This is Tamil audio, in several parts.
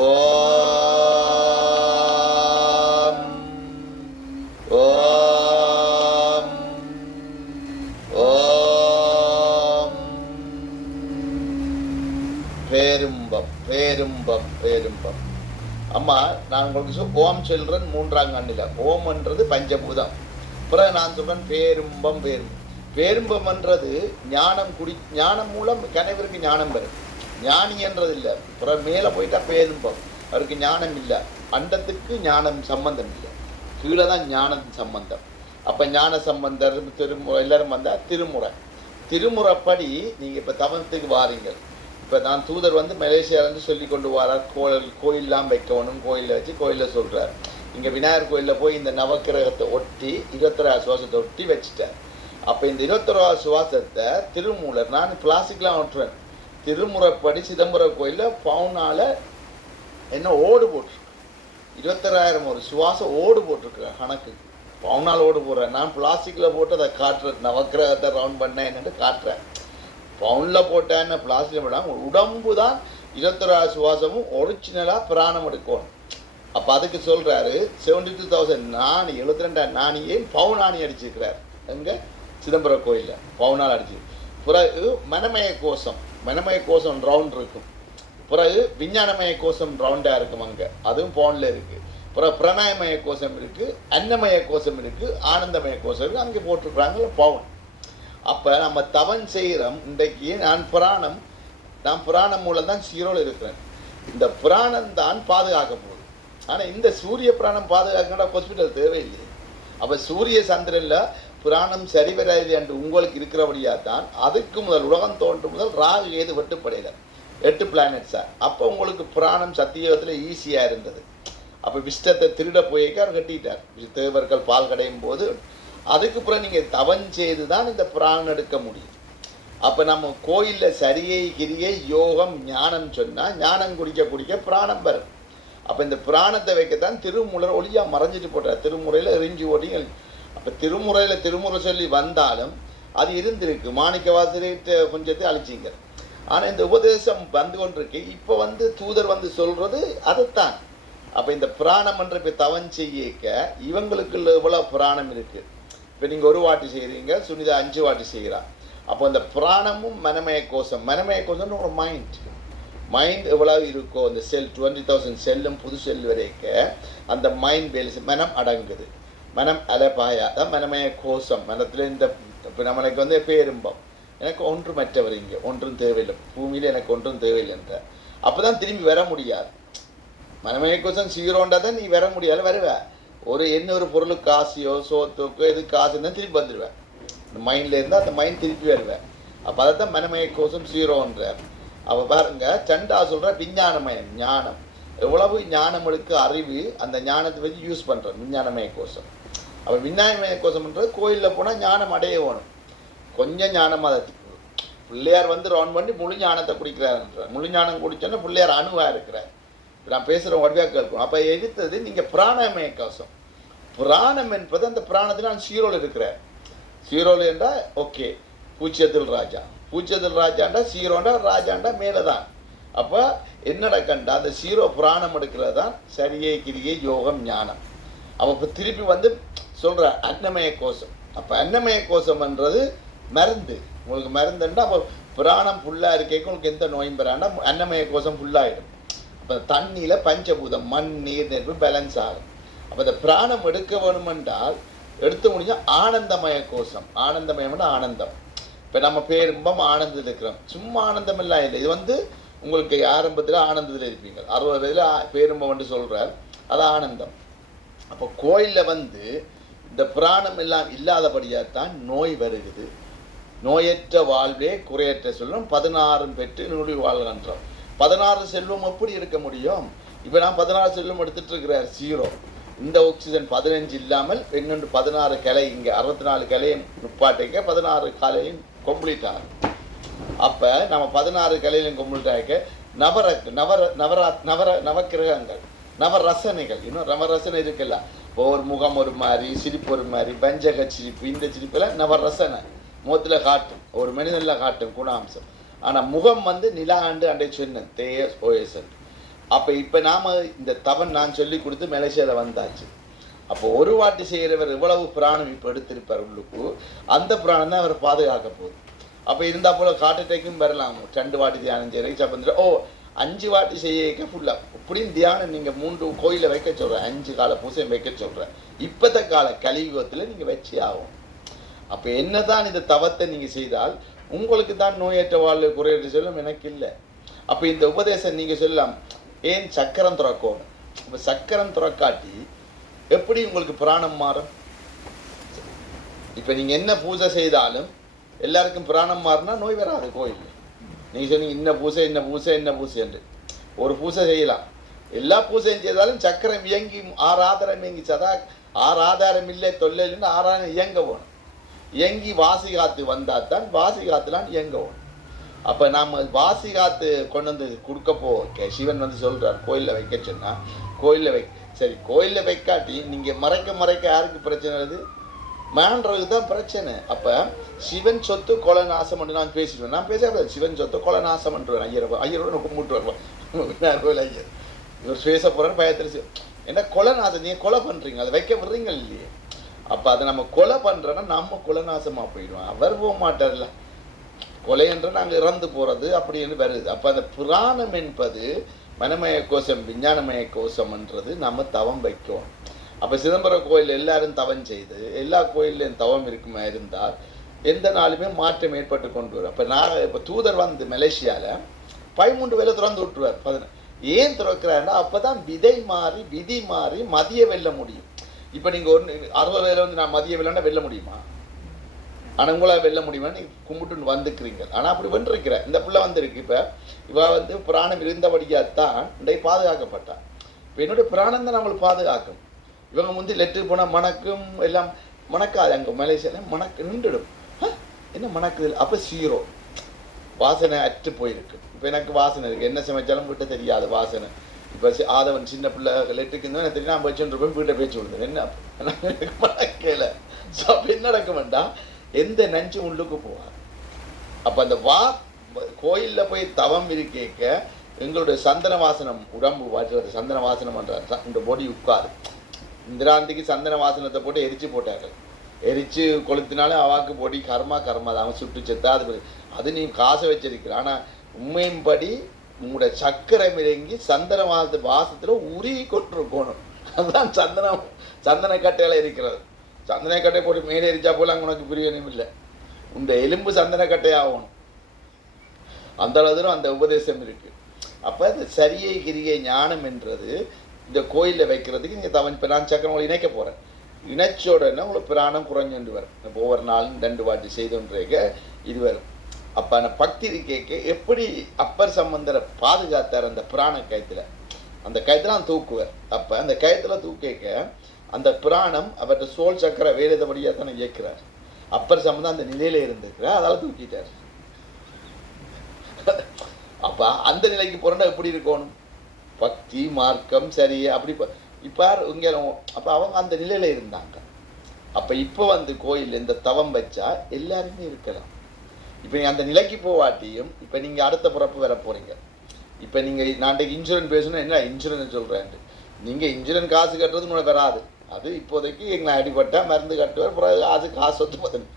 ஓம் ஓம் ஓம். பேரும்பம் பேரும்பம் பேரும்பம். அம்மா நான் உங்களுக்கு ஓம் சொல்றேன் மூன்றாம் கண்ணில். ஓம்ன்றது பஞ்சபூதம். பிறகு நான் சொல்றேன் பேரும்பம் பேரும். பேரும்பம்ன்றது ஞானம் மூலம் கணவருக்கு ஞானம் பெறும். ஞானி என்றது இல்லை. பிறகு மேலே போயிட்டா பேரும்பம். அவருக்கு ஞானம் இல்லை. அண்டத்துக்கு ஞானம் சம்பந்தம் இல்லை. கீழே தான் ஞானத்தின் சம்பந்தம். அப்போ ஞான சம்பந்தர் திருமுறை எல்லாரும் வந்தால் திருமுறைப்படி நீங்கள் இப்போ தமிழத்துக்கு வாரீங்கள். இப்போ நான் தூதர் மலேசியாவிலேருந்து சொல்லி கொண்டு வரார். கோயிலெலாம் வைக்கணும். கோயிலில் வச்சு கோயிலில் சொல்கிறார். இங்கே விநாயகர் கோயிலில் போய் இந்த நவக்கிரகத்தை ஒட்டி 21 சுவாசத்தை ஒட்டி வச்சுட்டார். அப்போ இந்த 21 சுவாசத்தை திருமூலர், நான் பிளாஸ்டிக்லாம் ஒட்டுறேன், திருமுறைப்படி சிதம்பரம் கோயிலில் பவுனால் என்ன ஓடு போட்டிருக்கு. 21,000 ஒரு சுவாசம் ஓடு போட்டிருக்கிறேன். கணக்கு பவுனால் ஓடு போடுறேன். நான் பிளாஸ்டிக்கில் போட்டு அதை காட்டுறேன். நவக்கிரகத்தை ரவுண்ட் பண்ணேன் என்னென்னு காட்டுறேன். பவுனில் போட்டேன்னு பிளாஸ்டிக்கில் போட்டால் உடம்பு தான் 21 சுவாசமும் ஒரிஜினலாக பிராணம் எடுக்கணும். அப்போ அதுக்கு சொல்கிறாரு 72,000 நாணி 72,000 நாணியே பவுனாணி அடிச்சிருக்கிறார். எங்கே சிதம்பரம் கோயிலில் பவுனால் அடிச்சு. பிறகு மனமய கோஷம் ரவுண்ட் இருக்கும். பிறகு விஞ்ஞானமய கோஷம் ரவுண்டாக இருக்கும். அங்கே அதுவும் பவுனில் இருக்குது. பிறகு பிரணாயமய கோஷம் இருக்குது, அன்னமய கோஷம் இருக்குது, ஆனந்தமய கோஷம் இருக்குது. அங்கே போட்டிருக்கிறாங்க பவுன். அப்போ நம்ம தவன் செய்கிறோம். இன்றைக்கு நான் புராணம் மூலம் தான் சீரோடு இருக்கிறேன். இந்த புராணம் தான் பாதுகாக்க போகுது. ஆனால் இந்த சூரிய புராணம் பாதுகாக்கிற ஹாஸ்பிட்டல் தேவையில்லை. அப்போ சூரிய சந்திரனில் புராணம் சரி வராது என்று உங்களுக்கு இருக்கிறபடியாக தான் அதுக்கு முதல் உலகம் தோன்றும் முதல் ராகு ஏது வெட்டுப்படையில 8 பிளானட்ஸாக. அப்போ உங்களுக்கு புராணம் சத்தியோகத்தில் ஈஸியாக இருந்தது. அப்போ விஷ்டத்தை திருட போய்க்க அவர் கட்டிட்டார். தேவர்கள் பால் கடையும் போது அதுக்கு பிறகு நீங்கள் தவன் செய்து தான் இந்த புராணம் எடுக்க முடியும். அப்போ நம்ம கோயிலில் சரியை கிரியை யோகம் ஞானம் சொன்னால் ஞானம் குடிக்க புராணம் வரும். அப்போ இந்த புராணத்தை வைக்கத்தான் திருமுறை ஒளியாக மறைஞ்சிட்டு போட்டார். திருமுறையில் எரிஞ்சு ஓடிகள். அப்போ திருமுறை சொல்லி வந்தாலும் அது இருந்திருக்கு. மாணிக்க வாசகிட்ட கொஞ்சத்தை அழிச்சிங்க. ஆனால் இந்த உபதேசம் வந்து கொண்டிருக்கு. இப்போ தூதர் சொல்கிறது அதைத்தான். அப்போ இந்த புராணம் என்ற இப்போ தவன் செய்யக்க இவங்களுக்குள்ள இவ்வளோ புராணம் இருக்குது. இப்போ நீங்கள் 1 வாட்டி செய்கிறீங்க, சுனிதா 5 வாட்டி செய்கிறான். அப்போ இந்த புராணமும் மனமய கோஷம்னு ஒரு மைண்ட் எவ்வளோ இருக்கோ அந்த செல் 20,000 செல்லும் புது செல் வரைக்க அந்த மைண்ட் வேலை மனம் அடங்குது. மனம் அலபாயா தான் மனமய கோஷம். மனத்தில் இந்த இப்போ நம்மளுக்கு பேரும்பம் எனக்கு ஒன்று மற்றவர், இங்கே ஒன்றும் தேவையில்லை, பூமியில் எனக்கு ஒன்றும் தேவையில்லை என்ற அப்போ தான் திரும்பி வர முடியாது. மனமய கோஷம் சீரோண்டா தான் நீ வர முடியாது. வருவேன் ஒரு பொருளுக்கு காசியோ சோத்துக்கோ எது காசுன்னா திருப்பி வந்துடுவேன். இந்த மைண்டில் இருந்தால் அந்த மைண்ட் திருப்பி வருவேன். அப்போ அதை தான் மனமய கோஷம் சீரோன்றார். அப்போ பாருங்க சண்டா சொல்கிற விஞ்ஞானமயம் ஞானம் எவ்வளவு ஞானம் எடுக்க அறிவு அந்த ஞானத்தை வச்சு யூஸ் பண்ணுறேன். விஞ்ஞானமய கோஷம். அப்போ விஞ்ஞானமய கோஷம்ன்றது கோயிலில் போனால் ஞானம் அடைய வேணும். கொஞ்சம் ஞானம் அதை பிள்ளையார் ரவுண்ட் பண்ணி முழு ஞானத்தை குடிக்கிறாருன்ற. முழு ஞானம் குடிச்சோன்னா பிள்ளையார் அணுவாக இருக்கிறார். இப்போ நான் பேசுகிற உடனே கேட்கணும். அப்போ எடுத்தது நீங்கள் பிராணமய கோஷம். புராணம் என்பது அந்த பிராணத்தில் நான் சீரோல் இருக்கிறேன். சீரோல் என்றால் ஓகே பூச்சியத்தில் ராஜாண்டா சீரோண்டா ராஜாண்டா மேலே தான். அப்போ என்னடா கண்டா அந்த சீரோ புராணம் எடுக்கிறது தான் சரியை கிரியை யோகம் ஞானம். அப்போ இப்போ திருப்பி சொல்கிற அன்னமய கோஷம். அப்போ அன்னமய கோஷம்ன்றது மருந்து. உங்களுக்கு மருந்துண்டா அப்போ புராணம் ஃபுல்லாக இருக்கேக்கு உங்களுக்கு எந்த நோயும் பெறாண்டா அன்னமய கோஷம் ஃபுல்லாகிடும். அப்போ தண்ணியில் பஞ்சபூதம் மண் நீர் நெருப்பு பேலன்ஸ் ஆகும். அப்போ இந்த பிராணம் எடுக்க வேணுமென்றால் எடுத்து முடிஞ்சால் ஆனந்தமய கோஷம். ஆனந்தமயம்னா ஆனந்தம். இப்போ நம்ம பேரும்பம் ஆனந்தத்தில் இருக்கிறோம். சும்மா ஆனந்தம் எல்லாம் இல்லை. இது உங்களுக்கு ஆரம்பத்தில் ஆனந்தத்தில் இருப்பீங்க. 60 வயதில் பேரும்பம் சொல்கிறார். அது ஆனந்தம். அப்போ கோயிலில் இந்த பிராணம் எல்லாம் இல்லாதபடியாக தான் நோய் வருகிறது. நோயற்ற வாழ்வே குறையற்ற செல்வம் 16 பெற்று நூடி வாழ்கின்றோம். 16 செல்வம் எப்படி இருக்க முடியும்? இப்போ நான் 16 செல்வம் எடுத்துகிட்டு இருக்கிறார் சீரோ. இந்த ஆக்சிஜன் 15 இல்லாமல் இன்னொன்று 16 கிளை இங்கே 64 கிளையும் நுப்பாட்டைக்க 16 கிளையும் கம்ப்ளீட் ஆகும். அப்போ நம்ம 16 கிளையிலும் கம்ப்ளீட் ஆகிக்க நவக்கிரகங்கள் நவரசனைகள். இன்னும் நவரசனை இருக்குல்ல. இப்போ ஒரு முகம் ஒரு மாதிரி, சிரிப்பு ஒரு மாதிரி, பஞ்சக சிரிப்பு, இந்த சிரிப்பெல்லாம் நவரசனை. முகத்தில் காட்டும், ஒரு மனிதனில் காட்டும் குணாம்சம். ஆனால் முகம் நிலா ஆண்டு அண்டை சொன்ன தேஎஸ் ஓஎஸ்எல். அப்போ இப்போ நாம் இந்த தவன் நான் சொல்லி கொடுத்து மலேசியாவில் வந்தாச்சு. அப்போ ஒரு வாட்டி செய்கிறவர் இவ்வளவு பிராணம் இப்போ எடுத்திருப்பார் உள்ளுக்கு, அந்த பிராணம் தான் அவர் பாதுகாக்க போகுது. அப்போ இருந்தால் போல் காட்டுட்டைக்கும் வரலாம் 2 வாட்டி தியானம் செய்கிறேன் சப்பந்திர 5 வாட்டி செய்ய ஃபுல்லாக இப்படியும் தியானம் நீங்கள் 3 கோயிலில் வைக்க சொல்கிறேன், 5 கால பூசையும் வைக்க சொல்கிறேன். இப்போத்த கால கலியுகத்தில் நீங்கள் வச்சு ஆகும். அப்போ என்ன தான் இந்த தவத்தை நீங்கள் செய்தால் உங்களுக்கு தான் நோயற்ற வாழ்வு குறையற்ற சொல்லும், எனக்கு இல்லை. அப்போ இந்த உபதேசம் நீங்கள் சொல்லலாம், ஏன் சக்கரம் துறக்கணும்? இப்போ சக்கரம் துறக்காட்டி எப்படி உங்களுக்கு பிராணம் மாறும்? இப்போ நீங்கள் என்ன பூஜை செய்தாலும் எல்லாருக்கும் பிராணம் மாறினா நோய் வராது கோயில். நீங்கள் சொன்னீங்க இன்ன பூசை இன்ன பூசை என்ன பூசை என்று. ஒரு பூசை செய்யலாம், எல்லா பூசையும் செய்தாலும் சக்கரம் இயங்கி 6 ஆதாரம் இயங்கி சதா 6 ஆதாரம் இல்லை தொல்லைன்னு 6 ஆதாரம் இயங்க போகணும். இயங்கி வாசி காற்று வந்தால் தான் வாசி காற்றுலாம் இயங்க போகணும். அப்போ நாம் வாசி காற்று கொண்டு வந்து கொடுக்க போக சிவன் வந்து சொல்கிறார் கோயிலில் வைக்க சொன்னால் கோயிலில் சரி கோயிலில் வைக்காட்டி நீங்கள் மறைக்க யாருக்கு பிரச்சனை வருது? மேன்றதுக்கு தான் பிரச்சனை. அப்போ சிவன் சொத்து கொலை நாசம் பண்ணி நான் பேசிடுவேன், நான் பேச சிவன் சொத்து கொலை நாசம் பண்ணுவேன். ஐயரோட கும்பிட்டு வருவேன் கோயில் ஐயர் இவர் பேச போகிறேன்னு பயத்தில் என்ன கொலை நாசம் நீங்கள் கொலை பண்ணுறீங்க, அதை வைக்க விடுறீங்க இல்லையே. அப்போ அதை நம்ம கொலை பண்ணுறோன்னா நம்ம கொலை நாசமாக போயிடுவோம். அவர் போக மாட்டார்ல, கொலை என்ற நாங்கள் இறந்து போகிறது அப்படின்னு வருது. அப்போ அந்த புராணம் என்பது மனமய கோஷம் விஞ்ஞானமய கோஷம்ன்றது நம்ம தவம் வைக்கும். அப்போ சிதம்பரம் கோயில் எல்லாரும் தவம் செய்து எல்லா கோயிலையும் தவம் இருக்குமா இருந்தால் எந்த நாளுமே மாற்றம் ஏற்பட்டு கொண்டு வரும். அப்போ இப்போ தூதர் வந்து மலேசியாவில் 13 வேலை திறந்து விட்டுருவார். 11 ஏன் திறக்கிறாருன்னா அப்போ தான் விதை மாறி விதி மாறி மதிய வெல்ல முடியும். இப்போ நீங்கள் 60 வேலை வந்து நான் மதிய வெள்ளன்னா வெல்ல முடியுமா? ஆனால் உங்களால் வெல்ல முடியுமா? நீங்கள் கும்பிட்டுன்னு வந்துக்கிறீங்க. ஆனால் அப்படி வந்துருக்கிற இந்த பிள்ளை வந்துருக்கு. இப்போ இவ வந்து பிராணம் இருந்தபடியாகத்தான் இன்றைய பாதுகாக்கப்பட்டான். இப்போ என்னுடைய பிராணம் தான் நம்மளுக்கு பாதுகாக்கும். இவங்க முந்தி லெட்டர் போனால் மணக்கும் எல்லாம் மணக்காது. அங்கே மலேசியாவில் மணக்கு நின்றுடும். என்ன மணக்குது? அப்போ 0 வாசனை அற்று போயிருக்கு. இப்போ எனக்கு வாசனை இருக்குது, என்ன சமைச்சாலும் வீட்டை தெரியாது வாசனை. இப்போ ஆதவன் சின்ன பிள்ளை லெட்டுக்கு இருந்தால் எனக்கு தெரியும், நான் வச்சுருப்பேன் வீட்டை பேச்சு விடுவேன். என்ன மணக்கல. ஸோ அப்போ என்ன நடக்க வேண்டாம், எந்த நஞ்சு உள்ளுக்கு போவார். அப்போ அந்த கோயிலில் போய் தவம் இருக்கேக்க எங்களுடைய சந்தன வாசனம் உடம்பு வாட்டுறது. சந்தன வாசனம் பண்ணுறாரு இந்த பொடி உட்காது. இந்திராந்திக்கு சந்தன வாசனத்தை போட்டு எரிச்சு போட்டார்கள். எரிச்சு கொளுத்தினாலும் அவாக்கு பொடி கர்மா தான் அவன் சுட்டு செத்தா. அது நீ காசை வச்சிருக்கிற. ஆனால் உண்மையின்படி உங்களோட சக்கரம் இறங்கி சந்தன வாசத்தில் உருகி கொண்டிருக்கணும். அதுதான் சந்தன கட்டையில் இருக்கிறது. சந்தன கட்டை போட்டு மேலே எரிச்சா போல அங்கே உனக்கு பிரியனும் இல்லை. இந்த எலும்பு சந்தன கட்டை ஆகணும். அந்த அளவு அந்த உபதேசம் இருக்குது. அப்போ இந்த சரியை கிரியை ஞானம் என்றது இந்த கோயிலில் வைக்கிறதுக்கு நீங்கள் தவன். இப்போ நான் சக்கரம் இணைக்க போகிறேன், இணைச்ச உடனே உங்களுக்கு பிராணம் குறைஞ்சுண்டு வரும். இப்போ ஒவ்வொரு நாளும் 2 வாட்டி செய்துன்றேக்க இது வரும். அப்போ அந்த பக்தி இருக்கேக்க எப்படி அப்பர் சம்பந்தரை பாதுகாத்தார் அந்த பிராண கயத்தில். அந்த கயத்தில் நான் தூக்குவார். அப்போ அந்த கயத்தில் தூக்கிக்க அந்த பிராணம் அவர்கிட்ட சோல் சக்கர வேலையபடியாக தானே இயக்கிறார். அப்பர் சம்பந்தம் அந்த நிலையில் இருந்திருக்கிறார், அதால் தூக்கிட்டார். அப்போ அந்த நிலைக்கு போகிறோன்னா எப்படி இருக்கணும்? பக்தி மார்க்கம் சரி அப்படி இப்போ இங்கே அப்போ அவங்க அந்த நிலையில் இருந்தாங்க. அப்போ இப்போ வந்து கோயில் இந்த தவம் வச்சா எல்லாருமே இருக்கலாம். இப்போ நீங்கள் அந்த நிலைக்கு போவாட்டியும் இப்போ நீங்கள் அடுத்த பிறப்பு வர போகிறீங்க. இப்போ நீங்கள் நான் இன்சூரன்ஸ் பேசணும், என்ன இன்சூரன்ஸ் சொல்கிறேன், நீங்கள் இன்சூரன்ஸ் காசு கட்டுறது உங்களுக்கு வராது. அது இப்போதைக்கு எங்களை அடிபட்டால் மருந்து கட்டுவார், பிறகு காசு சொத்து பார்த்து.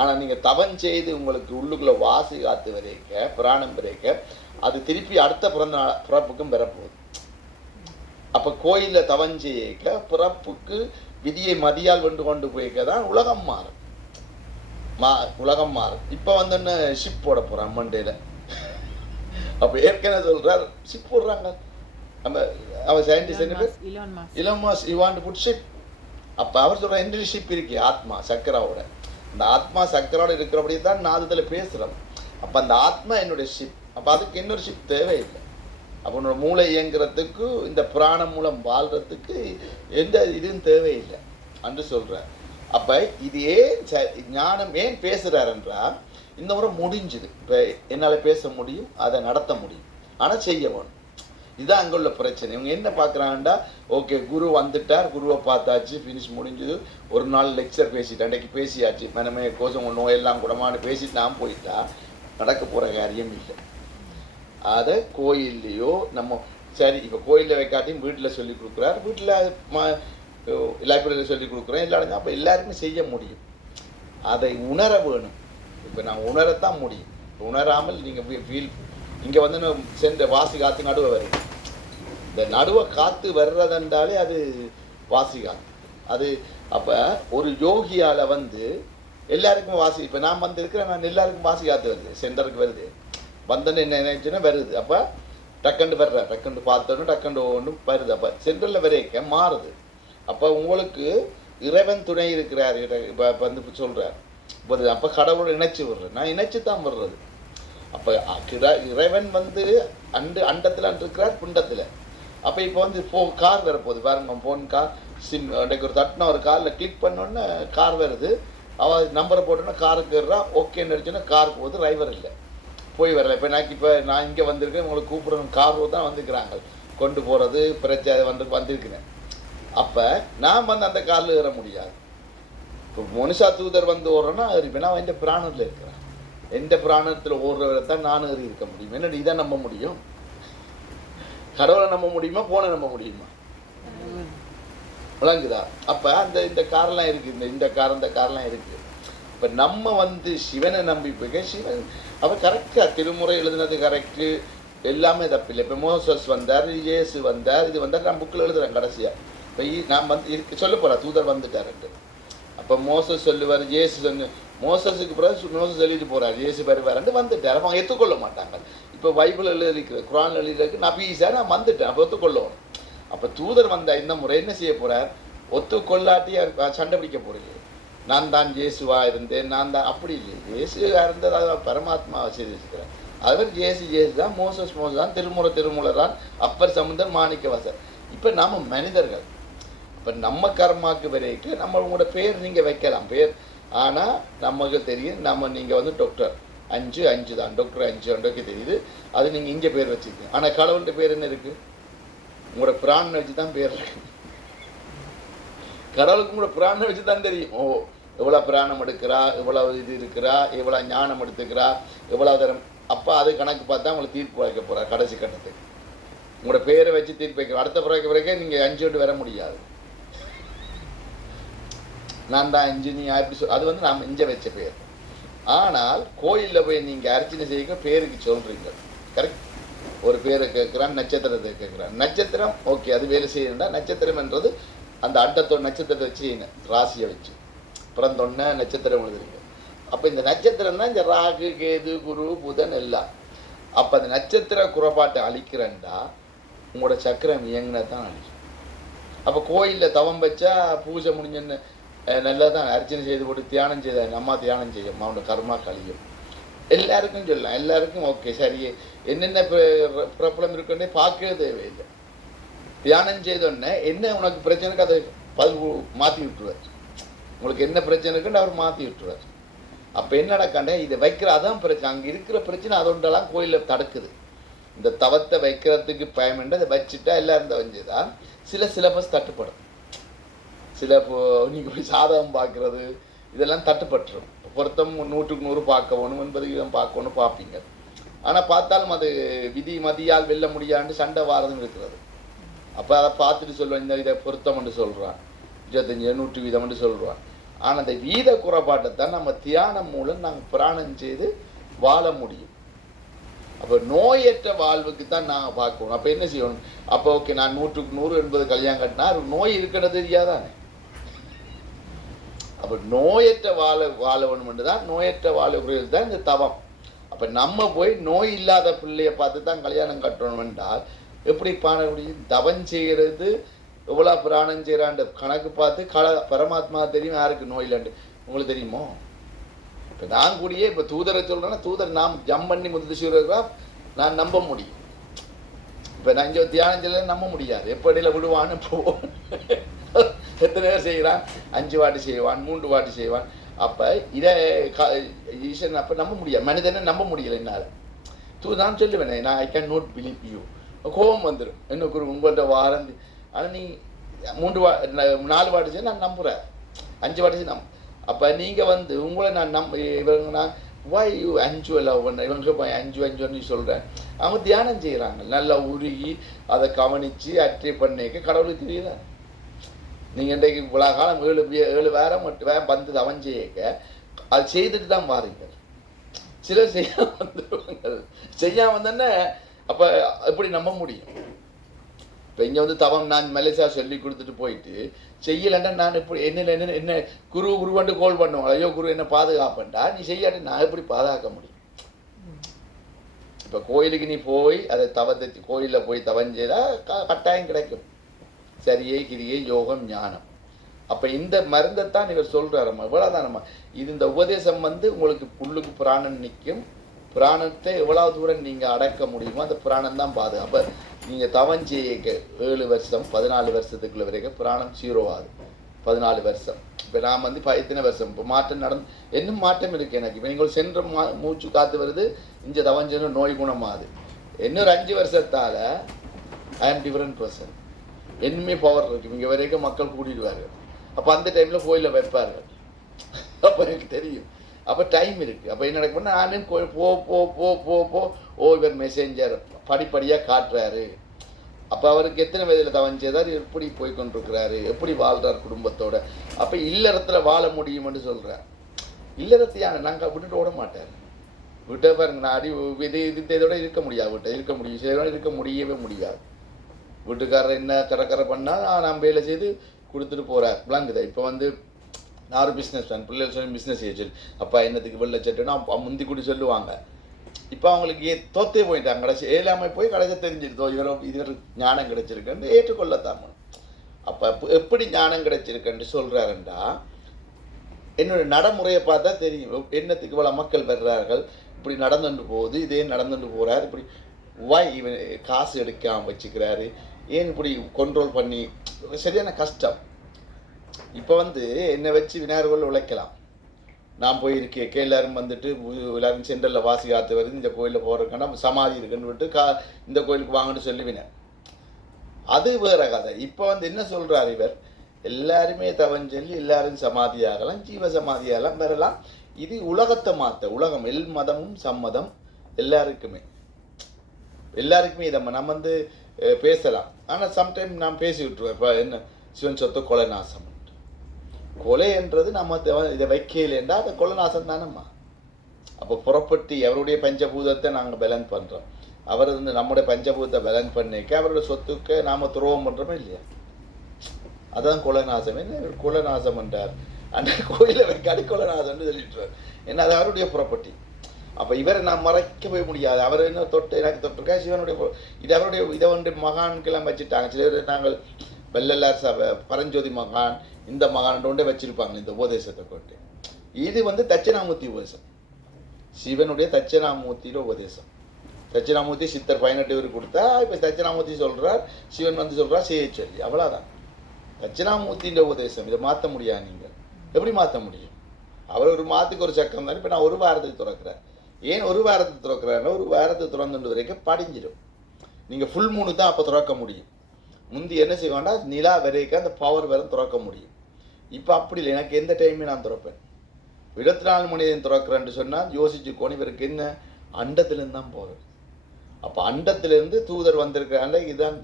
ஆனால் நீங்கள் தவம் செய்து உங்களுக்கு உள்ளுக்குள்ளே வாசி காத்து வரைக்க பிராணம் வரைக்க அது திருப்பி அடுத்த பிறப்புக்கும் பெறப்போகுது. அப்போ கோயிலில் தவம் செய்ய பிறப்புக்கு விதியை மதியால் வென்று கொண்டு போய்க்க தான் உலகம் மாறும். உலகம் மாறும். இப்போ வந்து என்ன ஷிப் போட போகிறான் மண்டேல. அப்போ ஏற்கனவே சொல்கிறார் ஷிப் போடுறாங்க. நம்ம அவர் சயின்டிஸ்ட் என்ன பேர் Elon Musk, you want to put ship. அப்போ அவர் சொல்கிற எந்த ஷிப் இருக்கு ஆத்மா சக்கராவோட. அந்த ஆத்மா சக்கராவோட இருக்கிறபடி தான் நாதத்தில் பேசுகிறோம். அப்போ அந்த ஆத்மா என்னுடைய ஷிப். அப்போ அதுக்கு இன்னொரு ஷிப் தேவையில்லை. அப்போ உன்னோட மூளை இயங்குறதுக்கு இந்த பிராணம் மூலம் வாழ்கிறதுக்கு எந்த இதுவும் தேவையில்லை என்று சொல்கிறார். அப்போ இது ஏன் ஞானம் ஏன் பேசுகிறாருன்றால் இந்த முறை முடிஞ்சுது. இப்போ என்னால் பேச முடியும், அதை நடத்த முடியும், ஆனால் செய்ய வேணும். இதுதான் அங்கே உள்ள பிரச்சனை. இவங்க என்ன பார்க்குறாங்கண்டா, ஓகே குரு வந்துட்டார், குருவை பார்த்தாச்சு, ஃபினிஷ் முடிஞ்சுது, ஒரு நாள் லெக்சர் பேசிட்டேன், அன்றைக்கு பேசியாச்சு, மனமே கோஷம் நோயெல்லாம் குடமானு பேசிட்டு நான் போயிட்டா நடக்க போகிற காரியம் இல்லை. அதை கோயில்லையோ நம்ம சரி இப்போ கோயிலில் வைக்காட்டியும் வீட்டில் சொல்லி கொடுக்குறார், வீட்டில் லைப்ரரியில் சொல்லி கொடுக்குறேன் எல்லாரும். அப்போ எல்லாருமே செய்ய முடியும். அதை உணர வேணும். இப்போ நான் உணரத்தான் முடியும். உணராமல் நீங்கள் ஃபீல் இங்கே வந்து சென்ற வாசி காற்று நடுவை வருது. இந்த நடுவை காற்று வர்றதுன்றாலே அது வாசி காற்று. அது அப்போ ஒரு யோகியால் வந்து எல்லாருக்கும் வாசி, இப்போ நான் வந்து இருக்கிறேன், நான் எல்லாருக்கும் வாசி காற்று வருது, சென்டருக்கு வருது, வந்தோன்னு என்ன நினைச்சுன்னா வருது. அப்போ டக்குண்டு வர்ற, டக்குண்டு பார்த்தோன்னு டக்குண்டு ஒன்றும் வருது. அப்போ சென்டரில் வரைக்க மாறுது. அப்போ உங்களுக்கு இறைவன் துணை இருக்கிறார். இப்போ வந்து சொல்கிறார் வருது. அப்போ கடவுளை இணைச்சி விடுறேன், நான் இணைச்சி தான் வர்றது. அப்போ இறைவன் வந்து அண்டத்தில் இருக்கிறார் பிண்டத்தில். அப்போ இப்போ வந்து கார் வரப்போகுது பாருங்க, ஃபோன் கார் சிம் அன்றைக்கு ஒரு தட்டின ஒரு காரில் கிளிக் பண்ணோன்னே கார் வருது. அவள் நம்பரை போட்டோன்னா காருக்கு ஏறுறா, ஓகேன்னு அடிச்சோன்னா கார் போகுது, டிரைவர் இல்லை, போய் வரல. இப்போ நான் இங்கே வந்திருக்கேன், உங்களுக்கு கூப்பிட்றேன், கார் தான் வந்துருக்குறாங்க கொண்டு போகிறது பிரச்சனை வந்திருக்கிறேன். அப்போ நான் வந்து அந்த காரில் ஏற முடியாது. இப்போ மனுஷா தூதர் வந்து ஓடுறேன்னா ஏறிப்பேன். நான் எந்த பிராணத்தில் இருக்கிறேன், எந்த பிராணத்தில் ஓடுறவரை தான் நான் ஏறி இருக்க முடியும். என்னடி இதை நம்ப முடியும்? கடவுளை நம்ப முடியுமா, போனை நம்ப முடியுமா? விளங்குதா? அப்போ இந்த காரெல்லாம் இருக்குது, இந்த காரெல்லாம் இருக்குது. இப்போ நம்ம வந்து சிவனை நம்பி போய் சிவன் அவர் கரெக்டாக திருமுறை எழுதுனது கரெக்டு, எல்லாமே தப்பில்லை. இப்போ மோசஸ் வந்தார், இயேசு வந்தார், இது வந்தார், நான் புக்கில் எழுதுறேன் கடைசியாக. இப்போ நான் வந்து சொல்ல போகிறேன் தூதர் வந்துட்டாருன்ட்டு. அப்போ மோசஸ் சொல்லுவார், இயேசு மோசஸுக்கு பிறகு மோசஸ் எழுதிட்டு போகிறார், இயேசு வருவாருன்ட்டு வந்துட்டார். அவங்க ஏற்றுக்கொள்ள மாட்டாங்க. இப்போ பைபிள் எழுதிருக்குது, குரான் எழுதிருக்கு, நபி ஈசா நான் வந்துட்டேன், அப்போ ஒத்துக்கொள்ளணும். அப்போ தூதர் வந்த இந்த முறை என்ன செய்ய போகிறார்? ஒத்துக்கொள்ளாட்டி சண்டை பிடிக்க போகிறீங்க. நான் தான் இயேசுவாக இருந்தேன், நான் தான், அப்படி இல்லை. இயேசுவாக இருந்தது அதை பரமாத்மாவை செய்திருக்கிறேன். அவர் இயேசு தான், மோசஸ் தான், திருமுறை தான், அப்பர் சமுந்தர், மாணிக்கவாசர். இப்போ நம்ம மனிதர்கள். இப்போ நம்ம கர்மாக்கு வரைக்கும் நம்மளோட பேர் நீங்கள் வைக்கலாம் பேர், ஆனால் நமக்கு தெரியும் நீங்கள் வந்து டாக்டர் 5 தான், டாக்டர் 5 தெரியுது, அது நீங்கள் இங்கே பேர் வச்சுருக்கீங்க. ஆனால் கடவுள்கிட்ட பேர் என்ன இருக்குது? உங்களோட பிராணனை வச்சு தான் பேர் இருக்கு. கடவுளுக்கு உங்களோட பிராணனை வச்சு தான் தெரியும். ஓ எவ்வளோ பிராணம் எடுக்கிறா, எவ்வளோ இது இருக்கிறா, எவ்வளோ ஞானம் எடுத்துக்கிறா, எவ்வளோ தரம். அப்போ அது கணக்கு பார்த்தா உங்களை தீர்ப்பு வைக்க போகிறா கடைசி கட்டத்துக்கு. உங்களோட பேரை வச்சு தீர்ப்பு வைக்க அடுத்த பிறகு வரைக்கும் நீங்கள் 5 வர முடியாது. நான் தான் 5 நீ எப்படி அது வந்து நாம் இஞ்ச வச்ச பேர். ஆனால் கோயிலில் போய் நீங்கள் அர்ச்சனை செய்ய பேருக்கு சொல்கிறீங்க, கரெக்ட். ஒரு பேரை கேட்குறான், நட்சத்திரத்தை கேட்குறான். நட்சத்திரம் ஓகே, அது வேலை செய்யணும்னா நட்சத்திரம் என்றது அந்த அண்டத்தோட நட்சத்திரத்தை வச்சு செய்யணும், ராசியை வச்சு பிறந்தொன்னே நட்சத்திரம் எழுதுறீங்க. அப்போ இந்த நட்சத்திரம் தான் இந்த ராகு, கேது, குரு, புதன் எல்லாம். அப்போ அந்த நட்சத்திர குறைபாட்டை அழிக்கிறேன்டா உங்களோட சக்கரம் இயங்கினா தான் அழிக்கும். அப்போ கோயிலில் தவம் வச்சா பூஜை முடிஞ்சன்னு நல்லா தான் அர்ச்சனை செய்து போட்டு தியானம் செய்த அம்மா தியானம் செய்யும், அவனோட கர்மா கழியும். எல்லாருக்கும் சொல்லலாம், எல்லாருக்கும் ஓகே சரி. என்னென்ன ப்ராப்ளம் இருக்குன்னே பார்க்கவே தேவையில்லை. தியானம் செய்தோடனே என்ன உனக்கு பிரச்சனைக்கு அதை மாற்றி விட்டுருவார். உங்களுக்கு என்ன பிரச்சனை இருக்குன்னு அவர் மாற்றி விட்டுருவார். அப்போ என்ன நடக்காண்ட இதை வைக்கிற அதான் பிரச்சனை. அங்கே இருக்கிற பிரச்சனை அதொன்றெல்லாம் கோயிலில் தடுக்குது. இந்த தவத்தை வைக்கிறதுக்கு பயமென்று அதை வச்சுட்டா எல்லாரும் தவஞ்சதான் சில சிலபஸ் தட்டுப்படும். சில நீங்கள் போய் சாதகம் பார்க்குறது இதெல்லாம் தட்டுப்பட்டுரும். பொருத்தம் 100க்கு 100 பார்க்கணும், 80% பார்க்கணும் பார்ப்பீங்க. ஆனால் பார்த்தாலும் அது விதி மதியால் வெல்ல முடியாண்டு சண்டை வாரதும் இருக்கிறது. அப்போ அதை பார்த்துட்டு சொல்லுவேன், இந்த இதை பொருத்தம் என்று சொல்கிறான், 25 100 வீதம் சொல்கிறான். ஆனால் அந்த வீத குறைபாட்டை தான் நம்ம தியானம் மூலம் நாங்கள் பிராணம் செய்து வாழ முடியும். அப்போ நோயற்ற வாழ்வுக்கு தான் நாங்கள் பார்க்கணும். அப்போ என்ன செய்யணும்? அப்போ ஓகே நான் 100க்கு 100 என்பது கல்யாணம் கட்டினா நோய் இருக்கிறது தெரியாதானே. அப்போ நோயற்ற வாழ வேணுமென்று தான், நோயற்ற வாழக்கூடியது தான் இந்த தவம். அப்போ நம்ம போய் நோய் இல்லாத பிள்ளையை பார்த்து தான் கல்யாணம் கட்டணும் என்றால் எப்படி பாட முடியும்? தவம் செய்கிறது எவ்வளோ பிராணம் செய்கிறான்ற கணக்கு பார்த்து பரமாத்மா தெரியும் யாருக்கு நோய் இல்லைன்னு உங்களுக்கு தெரியுமோ? இப்போ நான் கூடியே இப்போ தூதரை சொல்கிறேன்னா தூதர் நாம் ஜம் பண்ணி முத்துசிவரா நான் நம்ப முடியும். இப்போ நான் இங்கே தியானம் செய்ய நம்ப முடியாது, எப்படியில் விடுவான்னு போவோம். எத்தனை பேர் செய்கிறான்? 5 வாட்டி செய்வான், 3 வாட்டி செய்வான். அப்போ இதை ஈஸ்வரன் அப்போ நம்ப முடியாது, மனிதனை நம்ப முடியலை என்னால். நான் சொல்லுவேனே, நான் I can not believe you. கோபம் வந்துடும் எனக்கு ஒரு உங்கள்கிட்ட வாரம். ஆனால் நீ 4 வாட்டி செய்ய நான் நம்புகிறேன், 5 வாட்டி செய்ய அப்போ நீங்கள் வந்து உங்களை நான் இவங்க வாய் அஞ்சு லவ் பண்ண இவங்க போய் அஞ்சு சொல்கிறேன். அவங்க தியானம் செய்கிறாங்க, நல்லா உருகி அதை கவனித்து அற்றி பண்ணிக்க கடவுளுக்கு தெரியுதா? நீங்கள் இன்றைக்கு இவ்வளோ காலம் 7 வாரம் 8 வாரம் வந்து அவன் செய்யக்க அது செய்துட்டு தான் பாருங்க. சிலர் செய்யாமல் வந்துடுவாங்க. செய்யாமல் வந்தோன்னே அப்போ எப்படி நம்ப முடியும்? இப்போ இங்கே வந்து தவம் நான் மலேசியா சொல்லி கொடுத்துட்டு போயிட்டு செய்யலைன்னா நான் எப்படி என்ன குருவன்ட்டு கோல் பண்ணுவாங்க, ஐயோ குரு என்ன பாதுகாப்பேன்டா, நீ செய்யாட்டி நான் எப்படி பாதுகாக்க முடியும்? இப்போ கோயிலுக்கு நீ போய் அதை தவத்தை கோயிலில் போய் தவஞ்சா கட்டாயம் கிடைக்கும். சரியை கிரியை யோகம் ஞானம். அப்போ இந்த மருந்தைத்தான் இவர் சொல்கிறாரம்மா, இவ்வளோதான் நம்ம இது. இந்த உபதேசம் வந்து உங்களுக்கு புல்லுக்கு பிராணன் நிற்கும். பிராணத்தை எவ்வளோ தூரம் நீங்கள் அடக்க முடியுமோ அந்த பிராணம் தான் பாதுகாப்பு. அப்போ நீங்கள் தவஞ்செய்ய 7 வருஷம் 14 வருஷத்துக்குள்ள வரைக்கும் பிராணம் 0 ஆகுது. 14 வருஷம். இப்போ நான் வந்து இத்தனை வருஷம் இப்போ மாற்றம் இன்னும் மாற்றம் இருக்குது எனக்கு. இப்போ நீங்கள் சென்ற மூச்சு காற்று வருது, இங்கே தவஞ்சு நோய் குணமாகுது. இன்னொரு 5 வருஷத்தால் ஐ ஆம் டிஃப்ரெண்ட் பர்சன். இன்னுமே பவர் இருக்குது. இங்கே வரைக்கும் மக்கள் கூட்டிடுவார்கள். அப்போ அந்த டைமில் கோயிலில் வைப்பார்கள். அப்போ எனக்கு தெரியும். அப்போ டைம் இருக்குது. அப்போ என்ன நடக்கும்னா நானும் இவர் மெசேஞ்சர் படிப்படியாக காட்டுறாரு. அப்போ அவருக்கு எத்தனை வயதில் தவஞ்சதார், எப்படி போய் கொண்டிருக்கிறாரு, எப்படி வாழ்கிறார் குடும்பத்தோட. அப்போ இல்லறத்தில் வாழ முடியும்னு சொல்கிறார். இல்லறத்தையான நாங்கள் விட்டுட்டு ஓட மாட்டார். விட்ட பாருங்க, நான் இதோட இருக்க முடியாது. இருக்க முடியும், சில இருக்க முடியவே முடியாது. வீட்டுக்காரர் என்ன கரை பண்ணால் நான் வேலை செய்து கொடுத்துட்டு போகிறார். விளங்குதா? இப்போ வந்து நான் ஒரு பிஸ்னஸ் மேன், பிள்ளைகள் சொல்லி பிஸ்னஸ் செய்ய சொல்லி அப்பா என்னத்துக்கு வெளில சட்டுன்னா முந்தி கூட்டி சொல்லுவாங்க. இப்போ அவங்களுக்கு தோத்தே போயிட்டாங்க. கடைசி ஏழாமல் போய் கடைசி தெரிஞ்சிருந்தோ இவர் ஞானம் கிடைச்சிருக்குன்னு ஏற்றுக்கொள்ளத்தான். அப்போ எப்படி ஞானம் கிடைச்சிருக்குன்னு சொல்கிறாருண்டா என்னோட நடைமுறையை பார்த்தா தெரியும். என்னத்துக்கு இவ்வளோ மக்கள் வர்றார்கள், இப்படி நடந்துட்டு போகுது, இதே நடந்துட்டு போகிறார், இப்படி வாய் இவன் காசு எடுக்காமல் வச்சுக்கிறாரு, ஏன் இப்படி கண்ட்ரோல் பண்ணி சரியான கஷ்டம். இப்போ வந்து என்னை வச்சு விநாயகர்கள் உழைக்கலாம். நான் போயிருக்கேன், எல்லாரும் வந்துட்டு எல்லாரும் சென்டரில் வாசி காத்து வருது, இந்த கோயிலில் போகிறதுக்கான சமாதி இருக்குன்னு விட்டு இந்த கோயிலுக்கு வாங்கன்னு சொல்லுவினேன். அது வேற கதை. இப்போ வந்து என்ன சொல்கிறார் இவர், எல்லாருமே தவஞ்சொல்லி எல்லாரும் சமாதியாகலாம், ஜீவ சமாதியாகலாம் வரலாம். இது உலகத்தை மாற்ற, உலகம் எல் மதமும் சம்மதம் எல்லாருக்குமே இதை நம்ம வந்து பேசலாம். ஆனால் சம்டைம் நான் பேசி விட்டுருவேன். இப்போ என்ன சிவன் சொத்து கொலை நாசம், கொலை என்றது நம்ம இதை வைக்கலைன்றா அந்த கொலை நாசம் தானம்மா. அப்போ புறப்பட்டு அவருடைய பஞ்சபூதத்தை நாங்கள் பேலன்ஸ் பண்ணுறோம். அவர் வந்து நம்முடைய பஞ்சபூதத்தை பேலன்ஸ் பண்ணிக்க அவருடைய சொத்துக்கு நாம் துரோகம் பண்ணுறோமே இல்லையா? அதான் கொலை நாசம். என்ன கொலை நாசம் என்றார் அந்த கோயிலை வைக்காடி கொலை நாசம்னு சொல்லிட்டுருவார். ஏன்னா அது அவருடைய ப்ராப்பர்ட்டி. அப்போ இவரை நான் மறைக்கவே முடியாது. அவர் என்ன எனக்கு தொட்டிருக்கா சிவனுடைய இது அவருடைய இதை வந்து மகான்கெல்லாம் வச்சுட்டாங்க. சிலர் நாங்கள் வெள்ளலார் சபை பரஞ்சோதி மகான் இந்த மகான் ஒன்றே வச்சிருப்பாங்க இந்த உபதேசத்தை கொண்டு. இது வந்து தட்சிணாமூர்த்தி உபதேசம், சிவனுடைய தட்சிணாமூர்த்தியோட உபதேசம். தட்சிணாமூர்த்தி சித்தர் 18 பேர் கொடுத்தா இப்போ தட்சிணாமூர்த்தி சொல்கிறார், சிவன் வந்து சொல்கிறார் செய்ய சொல்லி, அவ்வளோதான் தட்சிணாமூர்த்தின்ற உபதேசம். இதை மாற்ற முடியாது. நீங்கள் எப்படி மாற்ற முடியும்? அவர் ஒரு மாதத்துக்கு ஒரு சக்கரம் தான். இப்போ நான் ஒரு வாரத்துக்கு திறக்கிறேன். ஏன் ஒரு வாரத்துக்கு திறக்கிறாருன்னா ஒரு வாரத்துக்கு திறந்துட்டு வரைக்கும் படிஞ்சிடும். நீங்கள் ஃபுல் மூணு தான் அப்போ திறக்க முடியும். முந்தி என்ன செய்வாண்டா நிலா வரைக்கும் அந்த பவர் வரை திறக்க முடியும். இப்போ அப்படி இல்லை. எனக்கு எந்த டைமே நான் திறப்பேன். 24 மணி திறக்கிறேன்னு சொன்னால் யோசிச்சுக்கோணும். இவருக்கு என்ன அண்டத்திலேருந்து தான் போகிறது. அப்போ அண்டத்திலேருந்து தூதர் வந்திருக்கிறாங்க. இதுதான்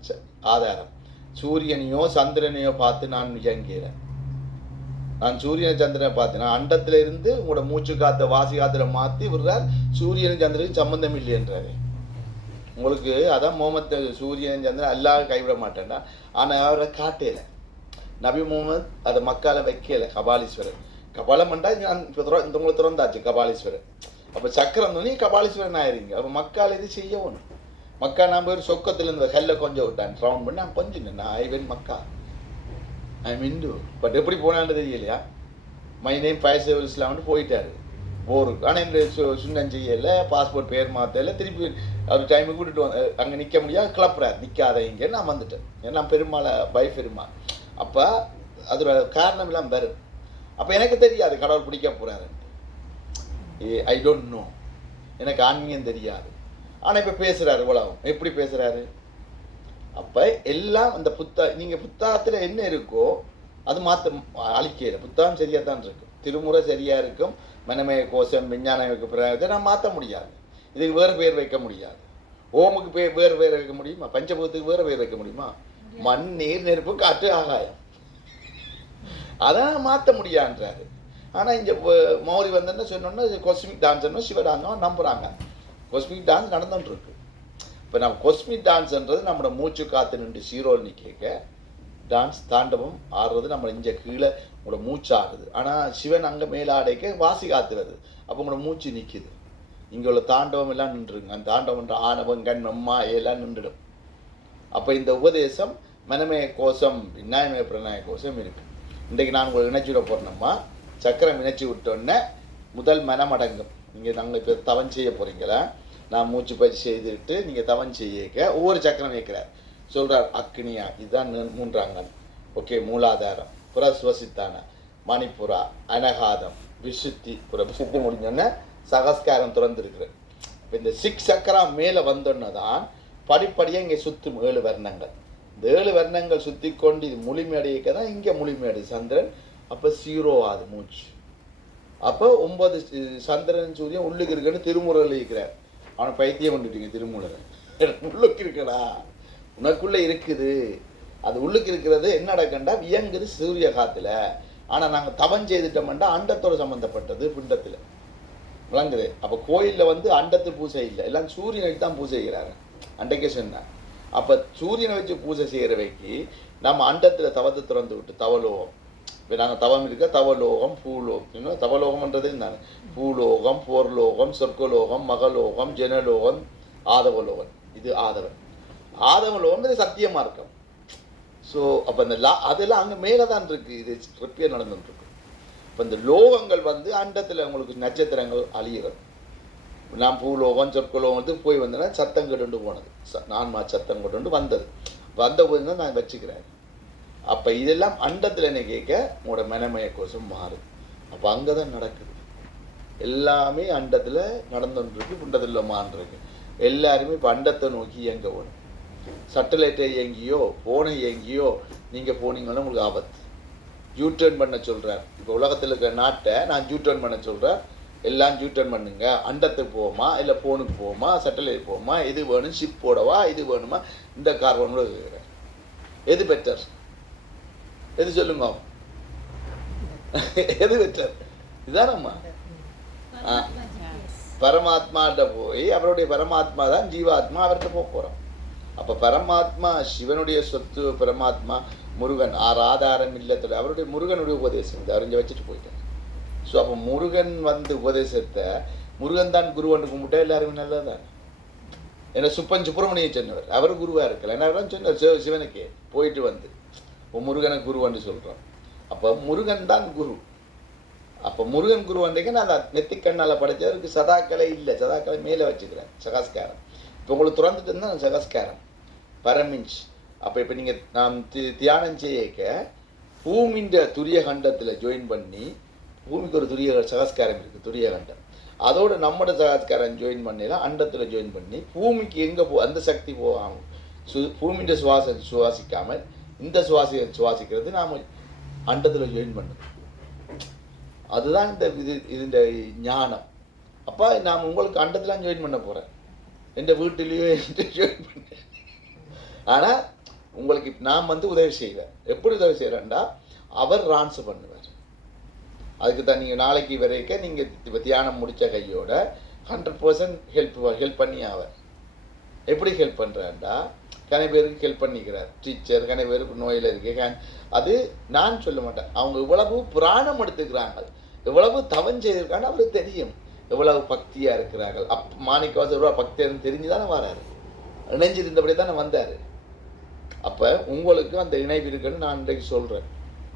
ஆதாரம். சூரியனையோ சந்திரனையோ பார்த்து நான் இயங்கிறேன். நான் சூரியனை சந்திரனை பார்த்தேன். அண்டத்திலிருந்து உங்களோட மூச்சு காற்றை வாசி காத்துல மாற்றி விடுறார். சூரியனும் சந்திரனும் சம்பந்தம் இல்லைன்றாரு. உங்களுக்கு அதான் முகமது சூரியன் சந்திரன் எல்லாரும் கைவிட மாட்டேன்டா. ஆனால் அவரை காட்டல. நபி முகமது அதை மக்களை வைக்கல. கபாலீஸ்வரர் கபாலம் பண்ணா இந்த உங்களை திறந்தாச்சு கபாலீஸ்வரர். அப்போ சக்கரம் தோணி கபாலீஸ்வரன் ஆயிருங்க. அப்போ மக்கள் இது செய்யணும். மக்கா நான் போய் சொக்கத்திலேருந்து கல்லை கொஞ்சம் விட்டான் ரவுண்ட் பண்ணி நான் கொஞ்சம் நான் ஐவன் மக்கா ஐ எம் இந்து. பட் எப்படி போனான்னு தெரியலையா? மை நேம் ஃபைசல் இஸ்லாம்னு போயிட்டாரு போருக்கு. ஆனால் இந்த சுண்ணம் செய்யலை, பாஸ்போர்ட் பேர் மாற்றலை. திருப்பி அவர் டைமுக்கு கூட்டிட்டு வந்து அங்கே நிற்க முடியாது, கிளப்புறாரு. நிற்காத இங்கே நான் வந்துட்டேன். ஏன்னா பெருமாளை பெருமாள். அப்போ அதோட காரணம் எல்லாம் வரும். அப்போ எனக்கு தெரியாது கடவுள் பிடிக்க போகிறாருன்ட்டு. I don't know. எனக்கு ஆன்மீகம் தெரியாது. ஆனால் இப்போ பேசுகிறாரு உலகம். எப்படி பேசுகிறாரு? அப்போ எல்லாம் அந்த நீங்கள் புத்தகத்தில் என்ன இருக்கோ அது மாற்ற அழிக்கல. புத்தகம் சரியாக தான் இருக்கு. திருமுறை சரியாக இருக்கும். மனமய கோஷம் விஞ்ஞானக்கு பிறகு நான் மாற்ற முடியாது. இதுக்கு வேறு பேர் வைக்க முடியாது. ஓமுக்கு வேறு பேர் வைக்க முடியுமா? பஞ்சபூதத்துக்கு வேறு பேர் வைக்க முடியுமா? மண், நீர், நெருப்பு, காற்று, ஆகாயம். அதான் மாற்ற முடியான்றாரு. ஆனால் இங்கே மௌரி வந்தோன்னா சொன்னோன்னா கொஸ்மிக் டான்ஸ்ன்னு சிவடான்ஸும் நம்புகிறாங்க. கொஸ்மிக் டான்ஸ் நடந்துட்டுருக்கு. இப்போ நம்ம கொஸ்மிக் டான்ஸ்ன்றது நம்மளோட மூச்சு காற்று நின்று சீரோல் நிற்க டான்ஸ் தாண்டவம் ஆடுறது நம்ம இங்கே கீழே உங்களோட மூச்சு ஆடுது. ஆனால் சிவன் அங்கே மேலே ஆடைக்க வாசி காத்துறது. அப்போ உங்களோட மூச்சு நிற்கிது. இங்கே உள்ள தாண்டவம் எல்லாம் நின்றுங்க. அந்த தாண்டவம்ன்ற ஆணவம் கண்மம் எல்லாம் நின்றுடும். அப்போ இந்த உபதேசம் மனமய கோஷம் விநாயகமய பிரணாய கோஷம் இருக்குது. இன்றைக்கு நான் உங்களுக்கு இணைச்சி விட போகிறேன்னம்மா. சக்கரம் இணைச்சி விட்டோன்னே முதல் மனம் அடங்கும். நாங்கள் இப்போ தவன் செய்ய போகிறீங்களா? நான் மூச்சு பயிற்சி செய்துவிட்டு நீங்கள் தவன் செய்ய ஒவ்வொரு சக்கரம் வைக்கிறார். சொல்கிறார் அக்னியா, இதுதான் 3ஆம் கண். ஓகே, மூலாதாரம், புறஸ்வசித்தான, மணிப்புரா, அனகாதம், விசுத்தி. விசுத்தி முடிஞ்சோடனே சகஸ்காரம் திறந்துருக்குறது. இப்போ இந்த 6 சக்கரம் மேலே வந்தோன்னே தான் படிப்படியாக இங்கே சுற்றும் 7 வர்ணங்கள். இந்த 7 வர்ணங்கள் சுற்றி கொண்டு இது முழுமையடையக்க தான் இங்கே முழுமையடை சந்திரன். அப்போ 0 ஆகுது மூச்சு. அப்போ 9 சந்திரன் சூரியன் உள்ளுக்கு இருக்குன்னு திருமுறையில் இருக்கிறார். அவனை பைத்தியம் பண்ணிட்டீங்க. திருமூலரை உள்ளுக்கு இருக்கடா, உனக்குள்ளே இருக்குது. அது உள்ளுக்கு இருக்கிறது என்ன நடக்கண்டா வியங்குது சூரிய காத்துல. ஆனால் நாங்கள் தவம் செய்துட்டோம்டா அண்டத்தோடு சம்மந்தப்பட்டது பிண்டத்தில் விளங்குது. அப்போ கோயிலில் அண்டத்து பூஜை இல்லை, எல்லாம் சூரியனுக்கு தான் பூஜை செய்கிறாங்க. அன்றைக்கே சொன்னேன். அப்போ சூரியனை வச்சு பூஜை செய்கிறவைக்கு நம்ம அண்டத்தில் தவத்தை திறந்து விட்டு தவலோகம். இப்போ நாங்கள் தவம் இருக்க தவலோகம், பூலோகம். தவலோகம்ன்றது இருந்தாங்க பூலோகம், போர்லோகம், சொர்க்கலோகம், மகலோகம், ஜனலோகம், ஆதவலோகம். இது ஆதவன். ஆதவலோகம் இது சத்திய மார்க்கம். ஸோ அப்போ இந்த அதெல்லாம் அங்கே மேலே தான் இருக்குது. இது ரிப்பேர் நடந்துட்டுருக்கு. இப்போ இந்த லோகங்கள் அண்டத்தில் உங்களுக்கு நட்சத்திரங்கள் அழியிறது. நான் பூலோகம் சொற்கலோகம் போய் வந்தேன்னா சத்தம் கட்டு போனது. நான்மா சத்தம் கட்டு வந்தது. வந்த போது தான் நான் வச்சுக்கிறேன். அப்போ இதெல்லாம் அண்டத்தில் என்ன கேட்க உங்களோட மனமய கோஷம் மாறும். அப்போ அங்கே தான் நடக்குது. எல்லாமே அண்டத்தில் நடந்துருக்கு, புண்டத்தில் மாறிருக்கு. எல்லாருமே இப்போ அண்டத்தை நோக்கி இயங்க வேணும். சட்டலைட்டை இயங்கியோ போனை இயங்கியோ நீங்கள் போனீங்கன்னா உங்களுக்கு ஆபத்து. ஜூட்டர்ன் பண்ண சொல்கிறார். இப்போ உலகத்தில் இருக்கிற நாட்டை நான் ஜூட்டர்ன் பண்ண சொல்கிறேன். எல்லாம் ஜூட்டர்ன் பண்ணுங்க. அண்டத்துக்கு போவோமா இல்லை ஃபோனுக்கு போவோமா, சேட்டலைட் போவோமா, எது வேணும், ஷிப் போடவா, இது வேணுமா, இந்த கார் வேணும்னு கேட்குறேன். எது பெட்டர்? எது சொல்லுங்க? எது பெட்டர்? இதுதானம்மா. பரமாத்மாட்ட போய் அவருடைய பரமாத்மா தான் ஜீவாத்மா, அவர்கிட்ட போக போகிறோம். அப்போ பரமாத்மா சிவனுடைய சொத்து. பரமாத்மா முருகன் ஆதாரம் இல்லத்தோட அவருடைய முருகனுடைய உபதேசம் இதை அறிஞ்சு வச்சுட்டு போயிட்டேன். ஸோ அப்போ முருகன் உபதேசத்தை முருகன் தான் குருவன்னு கும்பிட்டா எல்லாருமே நல்லதான். ஏன்னா சுப்பிரமணிய சொன்னவர் அவர் குருவாக இருக்கல. என்ன சொன்னார் சிவனுக்கு போயிட்டு இப்போ முருகனை குருவன்னு சொல்கிறோம். அப்போ முருகன் தான் குரு. அப்போ முருகன் குரு வந்தீங்க நான் நெத்திக்கண்ணால் படைச்சவருக்கு சதாக்கலை இல்லை. சதாக்கலை மேலே வச்சுக்கிறேன். சகஸ்காரம் இப்போ உங்களுக்கு திறந்துட்டு இருந்தால் சகஸ்காரம் பரமிஞ்ச். அப்போ இப்போ நீங்கள் நாம் தியானம் செய்யக்க பூமின்ற துரிய கண்டத்தில் ஜாயின் பண்ணி, பூமிக்கு ஒரு துரிய சகஸ்காரம் இருக்குது, துரிய கண்டம். அதோடு நம்மளோட சகஸ்காரம் ஜாயின் பண்ணிடலாம். அண்டத்தில் ஜாயின் பண்ணி பூமிக்கு எங்கே அந்த சக்தி போகாமல் பூமின்ற சுவாசிக்காமல் இந்த சுவாசிக்கிறது நாம் அண்டத்தில் ஜாயின் பண்ணணும். அதுதான் இந்த ஞானம். அப்போ நான் உங்களுக்கு அண்டத்தில் ஜாயின் பண்ண போகிறேன். என் வீட்டிலேயே ஜாயின் பண்ணேன். ஆனால் உங்களுக்கு நான் உதவி செய்வேன். எப்படி உதவி செய்கிறேன்டா அவர் ரான்ஸ் பண்ணுவார். அதுக்கு தான் நீங்கள் நாளைக்கு வரைக்கும் நீங்கள் இப்போ தியானம் முடித்த கையோட 100% ஹெல்ப் பண்ணி ஆவார். எப்படி ஹெல்ப் பண்ணுறாண்டா கனை பேருக்கு ஹெல்ப் பண்ணிக்கிறார். டீச்சர் கனை பேருக்கு நோயில் இருக்கு. அது நான் சொல்ல மாட்டேன். அவங்க இவ்வளவு புராணம் எடுத்துக்கிறாங்க, எவ்வளவு தவம் செய்திருக்காங்க அவருக்கு தெரியும். எவ்வளவு பக்தியாக இருக்கிறார்கள். மாணிக்கவாசர் எவ்வளோ பக்தியாக தெரிஞ்சுதானே வராரு. இணைஞ்சிருந்தபடி தானே வந்தார். அப்போ உங்களுக்கு அந்த இணைவு இருக்குன்னு நான் இன்றைக்கு சொல்கிறேன்.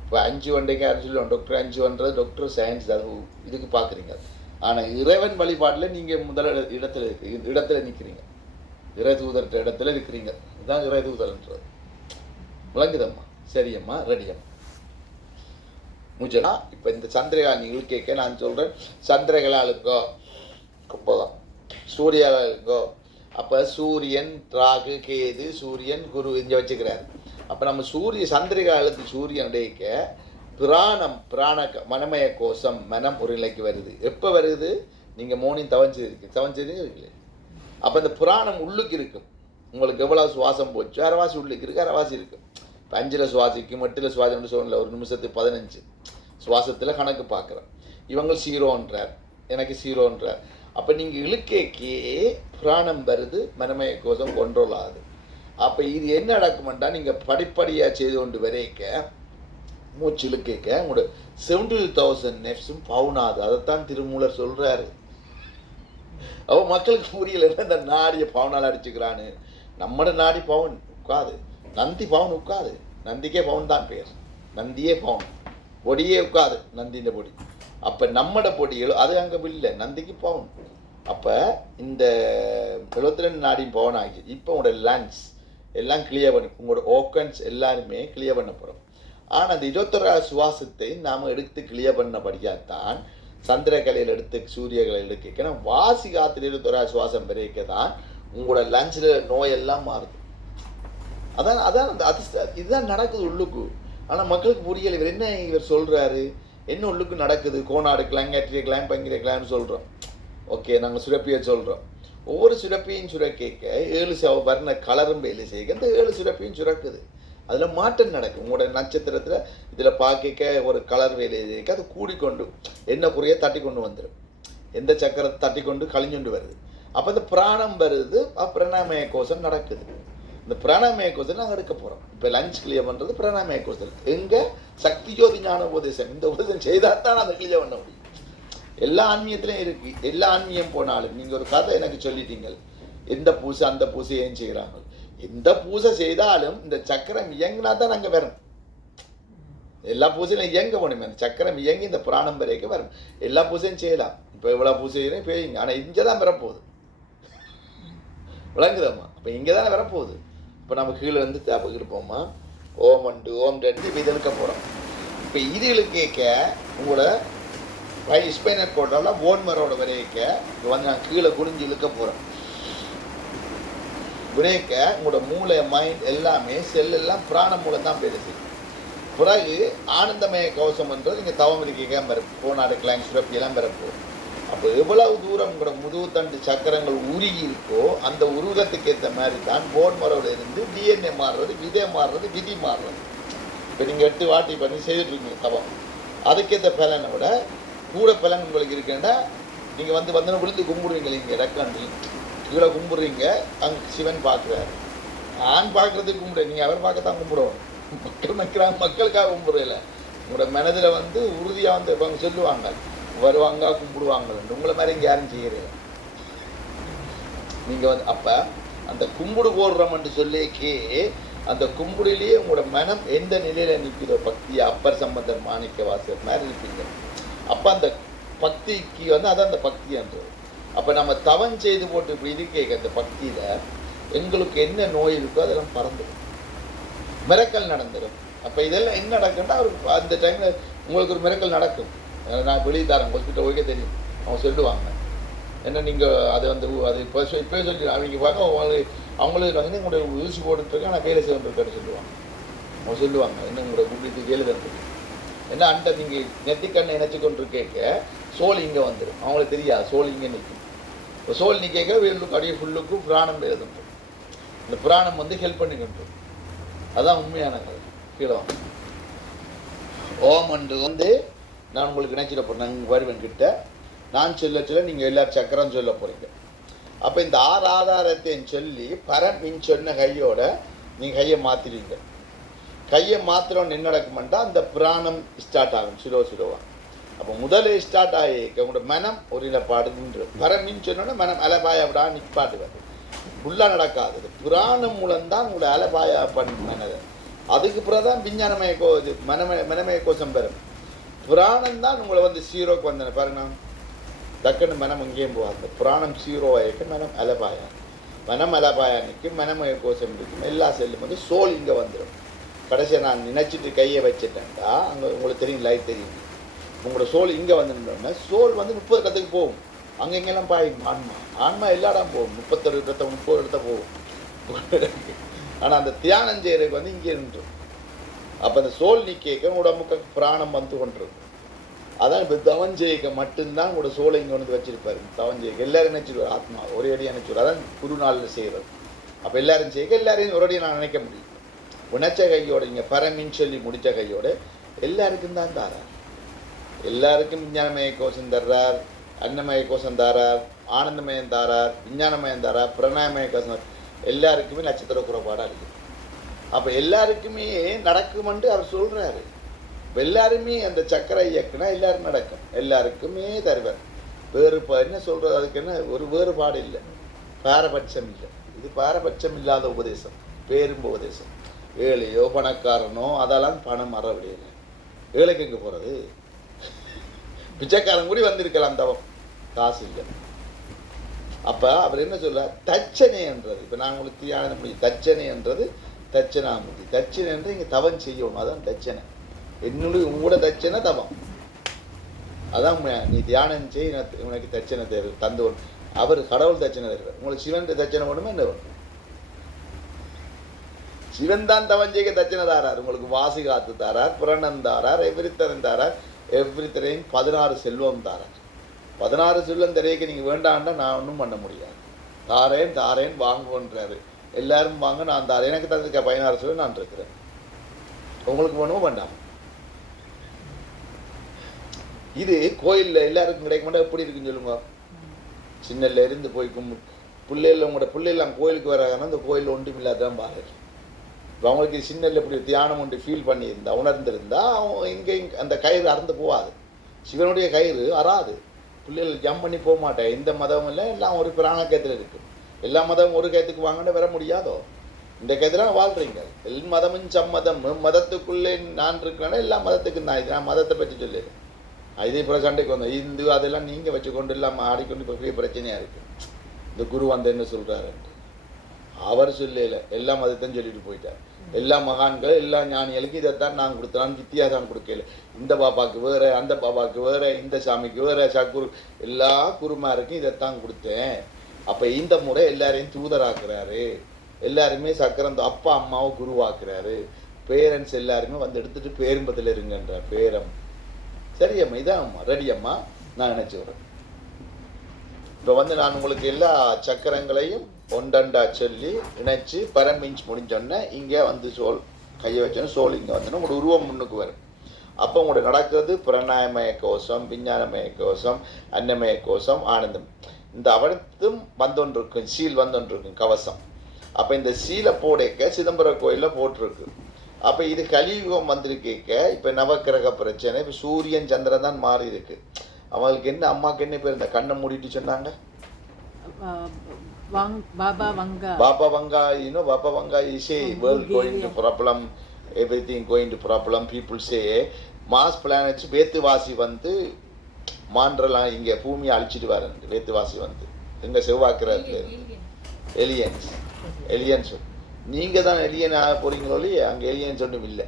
இப்போ 5 வண்டைக்கு யாரும் சொல்லுவோம் டாக்டர் 5 டாக்டர் சயின்ஸ் அது இதுக்கு பார்க்குறீங்க. ஆனால் இறைவன் வழிபாட்டில் நீங்கள் முதல் இடத்துல நிற்கிறீங்க. இறை தூதர்கிட்ட இடத்துல இருக்கிறீங்க. இதுதான் இறை தூதர்ன்றது. விளங்குதம்மா? சரியம்மா, ரெடியம்மா. முஜனா இப்போ இந்த சந்திரகலா நீங்கள் கேட்க நான் சொல்கிறேன். சந்திரகலாளுக்கோ குப்பகம், சூரியகலாளுக்கோ. அப்போ சூரியன் ராகு கேது, சூரியன் குரு இங்கே வச்சுக்கிறார். அப்போ நம்ம சந்திரகாலத்து சூரியனுடைய பிராணம் மனமய கோஷம் மனம் ஒரு நிலைக்கு வருது. எப்போ வருது? நீங்கள் மோர்னிங் தவஞ்சது அப்போ இந்த புராணம் உள்ளுக்கு இருக்கும். உங்களுக்கு எவ்வளோ சுவாசம் போச்சு, அரைவாசி உள்ளுக்கு இருக்குது, அரைவாசி இருக்கும். இப்போ 5ல் சுவாசிக்கும் 8ல் சுவாசம்னு சொல்லல, ஒரு நிமிஷத்துக்கு 15 சுவாசத்தில் கணக்கு பார்க்குறேன். இவங்க 0ன்றார், எனக்கு 0ன்றார். அப்போ நீங்கள் இழுக்கைக்கே புராணம் வருது, மனமய கோஷம் கண்ட்ரோல் ஆகுது. அப்போ இது என்ன நடக்குமெண்டா, நீங்கள் படிப்படியாக செய்து கொண்டு வரைக்க மூச்சு இழுக்கைக்க உங்களோட 70,000 நெஃப்ஸும் பவுனாது. அதைத்தான் திருமூலர் சொல்கிறாரு. அவன் மக்களுக்கு புரியல, இந்த நாடியை பவுனால் அடிச்சுக்கிறான்னு. நம்மட நாடி பவுன் உட்காது, நந்தி பவுன் உட்காது. நந்திக்கே பவுன் தான் பேர், நந்தியே பவுன், பொடியே உட்காது நந்தியின் பொடி. அப்போ நம்மட பொடிகள் அது அங்கே இல்லை, நந்திக்கு பவுன். அப்போ இந்த 72 நாடியும் பவுன் ஆகிடுச்சு. இப்போ உங்களோட லங்ஸ் எல்லாம் கிளியர் பண்ணி, உங்களோட ஓக்கன்ஸ் எல்லாருமே கிளியர் பண்ண போகிறோம். ஆனால் அந்த 21 சுவாசத்தை நாம் எடுத்து கிளியர் பண்ணபடியாகத்தான் சந்திரகலையில் எடுத்து சூரியகலையில் எடுக்க வாசி காத்துல 21 சுவாசம் பிறக்க தான் உங்களோட லங்ஸில் நோயெல்லாம் மாறுது. அதான் அந்த இதுதான் நடக்குது உள்ளுக்கு. ஆனால் மக்களுக்கு புரியலை, இவர் என்ன இவர் சொல்கிறாரு, என்ன உள்ளுக்கு நடக்குது. கோனாடு கிளாங், ஆட்ரிய கிளாம், பங்கிற கிளாம்னு சொல்கிறோம். ஓகே, நாங்கள் சுரப்பியை சொல்கிறோம். ஒவ்வொரு சுரப்பியும் சுரக்க 7 வர்ண கலரும் வேலை செய்ய அந்த 7 சுரப்பியும் சுரக்குது. அதில் மாற்றம் நடக்கும். உங்களோட நட்சத்திரத்தில் இதில் பார்க்க ஒரு கலர் வேலை செய்ய அது கூடிக்கொண்டு என்ன குறைய தட்டி கொண்டு வந்துடும். எந்த சக்கரத்தை தட்டி கொண்டு கழிஞ்சுண்டு வருது. அப்போ இந்த பிராணம் வருது, பிராணாமய கோஷம் நடக்குது. இந்த பிராணாமய கோஷம் நாங்கள் எடுக்க போகிறோம். இப்போ லஞ்ச் கிளியர் பண்ணுறது பிராணாமய கோஷம். எங்கே சக்தி ஜோதி ஞான உபதேசம், இந்த உபதேசம் செய்தால் தான் அந்த கிளியர் பண்ண முடியும். எல்லா ஆன்மீகத்திலையும் இருக்குது. எல்லா ஆன்மீகம் போனாலும் நீங்கள் ஒரு கதை எனக்கு சொல்லிட்டீங்க, எந்த பூசை அந்த பூசை ஏன் செய்கிறாங்க. எந்த பூசை செய்தாலும் இந்த சக்கரம் இயங்கினா தான் நாங்கள் வரும். எல்லா பூசையிலும் இயங்க முடியுமே, அந்த சக்கரம் இயங்கி இந்த பிராணம் வரைக்கும் வரும். எல்லா பூசையும் செய்யலாம். இப்போ இவ்வளோ பூசை செய்யணும் பேய்ங்க, ஆனால் இங்கே தான் வரப்போகுது. விளங்குதாம்மா? அப்போ இங்கே தானே வரப்போகுது. இப்போ நம்ம கீழே வந்து தேப்பக்கு இருப்போம்மா, ஓம் 1 ஓம் 2 இப்போ இது இழுக்க போகிறோம். இப்போ இது இழுக்க உங்களோட ஸ்பைனல் கோட்டால் போன் மரோட வரைக்க இப்போ வந்து நான் கீழே குனிஞ்சு இழுக்க போகிறேன். விரைக்க உங்களோட மூளை, மைண்ட் எல்லாமே செல் எல்லாம் பிராண மூலம் தான் பேர் செய்யும். பிறகு ஆனந்தமய கவசம்ன்றது நீங்கள் தவம் இருக்க வரும், கோனாடு கிளாங் சுரப்பியெல்லாம் வரப்போம். அப்போ எவ்வளவு தூரம் உங்களோட முதுகு தண்டு சக்கரங்கள் உருகி இருக்கோ அந்த உருவத்துக்கு ஏற்ற மாதிரி தான் போன் மரோட இருந்து டிஎன்ஏ மாறுறது, விதை மாறுறது, விதி மாறுறது. இப்போ நீங்கள் 8 வாட்டி பண்ணி செய்துட்ருக்கீங்க தவம், அதுக்கேற்ற பலனை விட கூட பலன் உங்களுக்கு இருக்குன்னா நீங்கள் வந்து விழுந்து கும்பிடுவீங்க. நீங்கள் ரெக்கண்டு கீழே கும்பிட்றீங்க, அங்கே சிவன் பார்க்குறாரு. ஆண் பார்க்குறதுக்கு கும்பிடு, நீங்கள் அவர் பார்க்கத்தான் கும்பிடுவோம். மக்கள் நிற்கிறாங்க, மக்களுக்காக கும்பிடுறதில்ல. உங்களோட மனதில் வந்து உறுதியாக வந்து அவங்க சொல்லுவாங்க, வருவாங்க கும்பிடுவாங்க. உங்களை மாதிரி இங்கே யாரும் செய்யறது. நீங்கள் வந்து அப்போ அந்த கும்பிடு போடுறோம்னு சொல்லிக்கே அந்த கும்பிடிலேயே உங்களோட மனம் எந்த நிலையில் நிற்கிறோ, பக்தி அப்பர் சம்பந்தர் மாணிக்க வாசர் மாதிரி இருப்பீங்க. அப்போ அந்த பக்திக்கு வந்து அதான் அந்த பக்தின்றது. அப்போ நம்ம தவம் செய்து போட்டு இப்போ இது கேட்க அந்த பக்தியில் எங்களுக்கு என்ன நோய் இருக்கோ அதெல்லாம் பறந்துடும், மிரக்கல் நடந்துடும். அப்போ இதெல்லாம் என்ன நடக்குன்னா அவருக்கு அந்த டைமில் உங்களுக்கு ஒரு மிரக்கல் நடக்கும். நான் வெளியே தரேன், ஹாஸ்பிட்டல் ஓகே தெரியும், அவங்க சொல்லுவாங்க என்ன நீங்கள் அதை வந்து அது இப்போ சொல்லி அவங்க பார்க்க அவங்களுக்கு வந்து உங்களுடைய ஊசி போட்டுருக்கேன், ஆனால் கையில் சேர்ந்துருக்கேன்னு சொல்லுவாங்க. அவங்க சொல்லுவாங்க என்ன உங்களோட குடித்து கையில் தந்துருக்கு என்ன அண்டை நீங்கள் நெத்திக்கண்ணை நினச்சி கொண்டு கேட்க சோல் இங்கே வந்துடும். அவங்களுக்கு தெரியாது சோல் இங்கே நிற்கும். இப்போ சோல் நிற்க வேலுக்கு அடியே ஃபுல்லுக்கும் புராணம் எழுதுன்றோம். இந்த புராணம் வந்து ஹெல்ப் பண்ணிக்கின்றோம். அதுதான் உண்மையான கதை. கீழே ஓம் வந்து நான் உங்களுக்கு நினைச்சிட போகிறேன். நான் வருவேன் கிட்ட நான் சொல்ல நீங்கள் எல்லாரும் சக்கரம் சொல்ல போகிறீங்க. அப்போ இந்த 6 ஆதாரத்தையும் சொல்லி பரமின் சொன்ன கையோட நீங்கள் கையை மாற்றிடுவீங்க. கையை மாத்திரம் என்ன நடக்குமெண்டா அந்த பிராணம் ஸ்டார்ட் ஆகும் சிரோவா. அப்போ முதலே ஸ்டார்ட் ஆகி உங்களோட மனம் ஒரு நிலப்பாடு நின்று பரமின்னு சொன்னோன்னா மனம் அலபாய விடா நிற்பாட்டுவது ஃபுல்லாக நடக்காது. புராணம் மூலம்தான் உங்களை அலபாயா பண்ணது. அதுக்கு பிறகு தான் விஞ்ஞானமய மனமய கோஷம் பெறும். புராணம் தான் உங்களை வந்து 0க்கு வந்தன பாருங்க. டக்குன்னு மனம் எங்கேயும் போகாது. புராணம் 0 ஆகிட்டு மனம் அலபாயா, மனம் அலபாயா நிற்கும், மனமய கோஷம் இருக்கும். எல்லா செல்லும் வந்து சோல் இங்கே வந்துடும். கடைசியாக நான் நினச்சிட்டு கையை வச்சுட்டேன்டா அங்கே உங்களுக்கு தெரியும், லைட் தெரியும். உங்களோட சோல் இங்கே வந்துட்டோம்னா சோல் வந்து 30 இடத்துக்கு போகும். அங்கே இங்கெல்லாம் பாயும் ஆன்மா எல்லா இடம் போகும். 31 இடத்த 30 இடத்த போகும். ஆனால் அந்த தியானம் செய்கிறதுக்கு வந்து இங்கே இருந்துடும். அப்போ அந்த சோல் நீக்க உடம்புக்கு பிராணம் வந்து கொண்டிருக்கு. அதான் இப்போ தவஞ்செய்க மட்டும்தான் உங்களோட சோலை இங்கே வந்து வச்சிருப்பாரு. தவஞ்செய்க எல்லாரும் நினைச்சிருவார், ஆத்மா ஒரே அடியாக நினைச்சிருவார். அதான் குரு நாளில் செய்கிறது. அப்போ எல்லாரும் செய்க எல்லாரையும் ஒரு அடியாக நான் நினைக்க முடியும். உணச்ச கையோட இங்கே பரமின்னு சொல்லி முடித்த கையோட எல்லாருக்கும் தான் தாரார். எல்லாருக்கும் விஞ்ஞானமய கோஷம் தர்றார், அன்னமய கோஷம் தாரார், ஆனந்தமயம் தாரார், விஞ்ஞானமயம் தாரார், பிரணாயமய கோஷம். எல்லாருக்குமே நட்சத்திர குறைபாடாக இருக்குது. அப்போ எல்லாருக்குமே நடக்குமென்று அவர் சொல்கிறாரு. எல்லாருமே அந்த சக்கரை இயக்குனா எல்லாரும் நடக்கும், எல்லாருக்குமே தருவார். என்ன சொல்கிறது, அதுக்கு என்ன ஒரு வேறுபாடு இல்லை, பாரபட்சம் இல்லை. இது பாரபட்சம் இல்லாத உபதேசம், பேரும் உபதேசம். ஏழையோ பணக்காரனோ அதெல்லாம் பணம் மறவிடையில. ஏழைக்கு எங்கே போகிறது? பிச்சைக்காரன் கூட வந்திருக்கலாம், தவம் காசு இல்லை. அப்போ அவர் என்ன சொல்றார், தச்சனை என்றது. இப்போ நான் உங்களுக்கு தியானம் பண்ணி தச்சனை என்றது தட்சணாமூர்த்தி. தட்சணை என்று இங்கே தவம் செய்யணும், அதான் தட்சணை. என்னுடைய உங்களோட தட்சணை தவம். அதான் நீ தியானம் செய், உனக்கு தட்சணை தேவை தந்து. அவர் கடவுள் தட்சணை தருவார். உங்களுக்கு சிவன் தட்சணை வேணுமே என்ன வேணும்? சிவன் தான் தவம் செய்ய தட்சணை தாரார். உங்களுக்கு வாசி காத்து தாரார், புரணம் தாரார், எவ்ரித்தரன் தாரார், எவ்ரித்தரையும் 16 செல்வம் தாரார். 16 செல்வம் தெரியக்க நீங்கள் வேண்டாண்டா நான் ஒன்றும் பண்ண முடியாது. தாரேன் தாரேன் வாங்குவோன்றாரு. எல்லாரும் வாங்க, நான் தாரேன். எனக்கு தந்திருக்க 16 செல்வம் நான் இருக்கிறேன். உங்களுக்கு வேணுமோ வேண்டாம். இது கோயிலில் எல்லாருக்கும் கிடைக்க மாட்டா எப்படி இருக்குன்னு சொல்லுங்க. சின்னல இருந்து போய் பிள்ளைகள் உங்களோட பிள்ளைலாம் கோயிலுக்கு வராங்கன்னா அந்த கோயில் ஒன்றும் இல்லாதான் பாரு. இப்போ அவங்களுக்கு சின்னல இப்படி தியானம் ஒன்று ஃபீல் பண்ணியிருந்தா, உணர்ந்திருந்தா அவங்க இங்கே அந்த கயிறு அறந்து போகாது. சிவனுடைய கயிறு அறாது. பிள்ளைகள் ஜம் பண்ணி போக மாட்டேன். எந்த மதமும் இல்லை, எல்லாம் ஒரு பிராண கயத்தில் இருக்குது. எல்லா மதமும் ஒரு கயத்துக்கு வாங்கிட்டு வர முடியாதோ? இந்த கயத்தில் வாழ்றீங்க. எல் மதமும் சம்மதம், மதத்துக்குள்ளே நான் இருக்கிறேன்னா எல்லா மதத்துக்கும் தான். இது நான் மதத்தை பற்றி சொல்லு. இதே இப்போ சண்டைக்கு வந்தோம் இந்து அதெல்லாம் நீங்கள் வச்சுக்கொண்டு இல்லாமல் ஆடிக்கொண்டு இப்போ பெரிய பிரச்சனையாக இருக்குது. இந்த குரு வந்து என்ன சொல்கிறாருன்ட்டு அவர் சொல்லல, எல்லா மதத்தையும் சொல்லிட்டு போயிட்டார். எல்லா மகான்கள் எல்லா ஞானிகளுக்கும் இதைத்தான் நான் கொடுத்தேன், வித்தியாசம் கொடுக்கல. இந்த பாபாவுக்கு வேறு, அந்த பாபாவுக்கு வேறு, இந்த சாமிக்கு வேறு, சக்குரு எல்லா குருமாருக்கும் இதைத்தான் கொடுத்தேன். அப்போ இந்த முறை எல்லாரையும் தூதராக்குறாரு. எல்லாருமே சக்கரம் அப்பா அம்மாவை குருவாக்குறாரு. பேரண்ட்ஸ் எல்லாருமே வந்து எடுத்துகிட்டு பேரும்பத்தில் இருங்கன்ற பேரம். சரி அம்மா, இதான் அம்மா, ரெடி அம்மா, நான் நினச்சி வரேன். இப்போ வந்து நான் உங்களுக்கு எல்லா சக்கரங்களையும் ஒண்டண்டா சொல்லி இணைச்சி பரமிஞ்ச் முடிஞ்சோடனே இங்கே வந்து சோல் கையை வச்சோன்னு சோல் இங்கே வந்தோன்னா உங்களோட உருவம் முன்னுக்கு வரும். அப்போ உங்களோட நடக்கிறது பிரணாயமய கோஷம், விஞ்ஞானமய கோஷம், அன்னமய கோஷம், ஆனந்தம். இந்த அவனத்தும் வந்தொன்று இருக்கும், சீல் வந்தொன்று இருக்கும், கவசம். அப்போ இந்த சீலை போடைக்க சிதம்பரம் கோயிலில் போட்டிருக்கு. அப்போ இது கலியுகம் வந்திருக்கேக்க. இப்போ நவக்கிரக பிரச்சனை, இப்போ சூரியன் சந்திரன் தான் மாறி இருக்கு. அவங்களுக்கு என்ன, அம்மாவுக்கு என்ன பேர், இந்த கண்ணை மூடிட்டு சொன்னாங்க Baba Vanga. Baba Vanga, Baba Vanga இசே world going to problem, everything going to problem. People say Mars planets வேத்துவாசி வந்து மான்றலாம் இங்கே பூமியை அழிச்சிட்டு வரேன். வேத்துவாசி வந்து எங்கள் செவ்வாய்க்கிறது எலியன்ஸ். நீங்கள் தான் எலியன் ஆக போகிறீங்களோ இல்லையே, அங்கே எலியன்ஸ் ஒன்றும் இல்லை.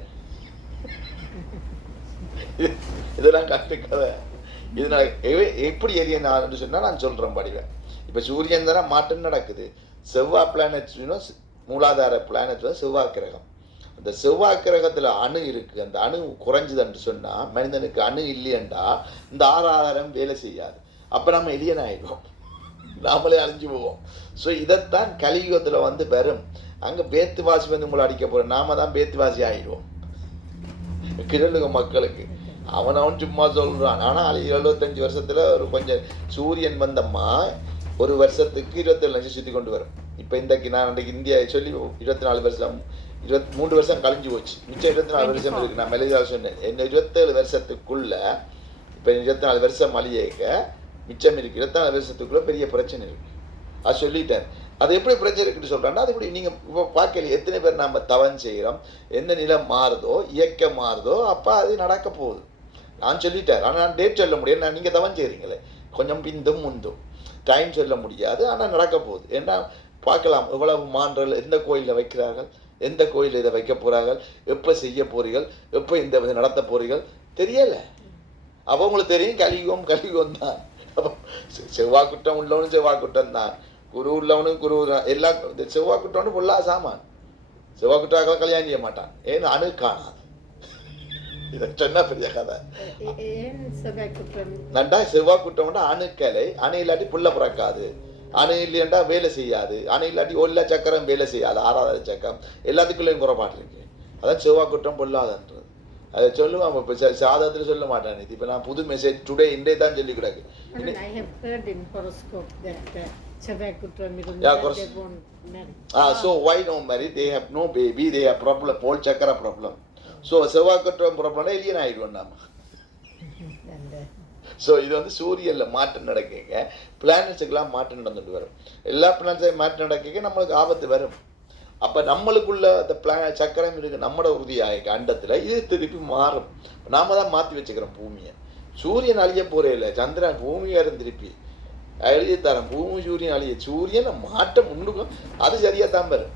இதெல்லாம் கற்றுக்கதை. இதனால் எப்படி எலியன் ஆகுன்னு சொன்னால் நான் சொல்கிறேன் படிவேன். இப்போ சூரியன் தானே மாற்றம் நடக்குது. செவ்வாய் பிளானட்ஸ் மூலாதார பிளானட் செவ்வாய் கிரகம். அந்த செவ்வாய் கிரகத்தில் அணு இருக்குது. அந்த அணு குறைஞ்சுதுன்னு சொன்னால் மனிதனுக்கு அணு இல்லையண்டா இந்த ஆதாரம் வேலை செய்யாது. அப்போ நம்ம எலியன் ஆகிடுவோம், நாமளே அழிஞ்சு போவோம். ஸோ இதைத்தான் கலியுகத்தில் வந்து பெறும். அங்கே பேத்துவாசி வந்து உங்களை அடிக்க போகிறோம், நாம தான் பேத்துவாசி ஆகிடுவோம். கிழலுக மக்களுக்கு அவன் சும்மா சொல்கிறான். ஆனால் 75 வருஷத்தில் ஒரு கொஞ்சம் சூரியன் வந்தம்மா ஒரு வருஷத்துக்கு 27 லட்சம் சுற்றி கொண்டு வரும். இப்போ இன்றைக்கு நான் அன்றைக்கு இந்தியா சொல்லி 24 வருஷம் 23 வருஷம் கழிஞ்சு போச்சு. மிச்சம் 24 வருஷம் இருக்குது. நான் மெலிதாக சொன்னேன், என்ன 27 வருஷத்துக்குள்ளே இப்போ 24 வருஷம் மலியேக்க மிச்சம் இருக்குது. 24 வருஷத்துக்குள்ளே பெரிய பிரச்சனை இருக்குது. அது சொல்லிட்டேன். அது எப்படி பிரச்சனை இருக்குன்னு சொல்கிறாங்கன்னா, அது இப்படி நீங்கள் இப்போ பார்க்கல எத்தனை பேர் நம்ம தவம் செய்கிறோம், எந்த நிலம் மாறுதோ இயக்கம் மாறுதோ அப்போ அது நடக்க போகுது. நான் சொல்லிட்டேன், ஆனால் நான் டேட் சொல்ல முடியாது. நான் நீங்கள் தவம் செய்கிறீங்களே, கொஞ்சம் பிந்தும் முந்தும் டைம் சொல்ல முடியாது, ஆனால் நடக்க போகுது. ஏன்னா பார்க்கலாம் எவ்வளவு மான்றல் எந்த கோயிலில் வைக்கிறார்கள், எந்த கோயிலில் இதை வைக்க போகிறார்கள், எப்போ செய்ய போகிறீர்கள், எப்போ இந்த விதை நடத்த போகிறீர்கள் தெரியலை. அப்போ உங்களுக்கு தெரியும் கலியுகம் தான். அப்போ செவ்வாய் குற்றம் உள்ளவனும் செவ்வாய் குற்றம் தான், குரு உள்ளவனும் குரு தான். எல்லா செவ்வாய் குற்றம்னு பொல்லா சாமான். செவ்வாய் குற்றாக்கள் கல்யாணம் செய்ய மாட்டான், ஏன்னா அணு காணாது. இதை சொன்னா பெரிய கதை. ஏன் செவ்வாய் குற்றம்? நண்டா செவ்வாய் குற்றம் அணுக்கலை, அணு இல்லாட்டி புள்ள பிறக்காது, அணு இல்லையண்டா வேலை செய்யாது, அணு இல்லாட்டி ஒல்ல சக்கரம் வேலை செய்யாது, 6வது சக்கரம் எல்லாத்துக்குள்ளேயும் குறைபாடு இருக்கு. அதான் செவ்வாய் குற்றம் பொல்லாதன்றது. அதை சொல்லுவான். இப்போ சாதகத்தில் சொல்ல மாட்டான். இது இப்போ நான் புது மெசேஜ் டுடே இண்டே தான் சொல்லி கிடக்கு. I have heard in horoscope that செவ்வாய் குற்றம் so why no marry? They have no baby, they have problem, போல் சக்கர ப்ராப்ளம். ஸோ செவ்வாய் குற்றம் ப்ராப்ளம்னா எலியன் ஆகிடுவோம் நாம. ஸோ இது வந்து சூரியனில் மாற்றம் நடக்க பிளானட்ஸுக்கெல்லாம் மாற்றம் நடந்துட்டு வரும். எல்லா பிளானட்ஸையும் மாற்றம் நடக்க நம்மளுக்கு ஆபத்து வரும். அப்போ நம்மளுக்குள்ள அந்த சக்கரம் இருக்கு நம்மளோட உறுதியாக அண்டத்தில் இது திருப்பி மாறும். நாம தான் மாற்றி வச்சுக்கிறோம் பூமியை. சூரியன் அழிய போறே இல்லை, சந்திரன் பூமியாரும் திருப்பி அழிய தரம். பூமி சூரியன் அழிய, சூரியன் மாற்றம் முன்னுக்கும் அது சரியாக தான் வரும்.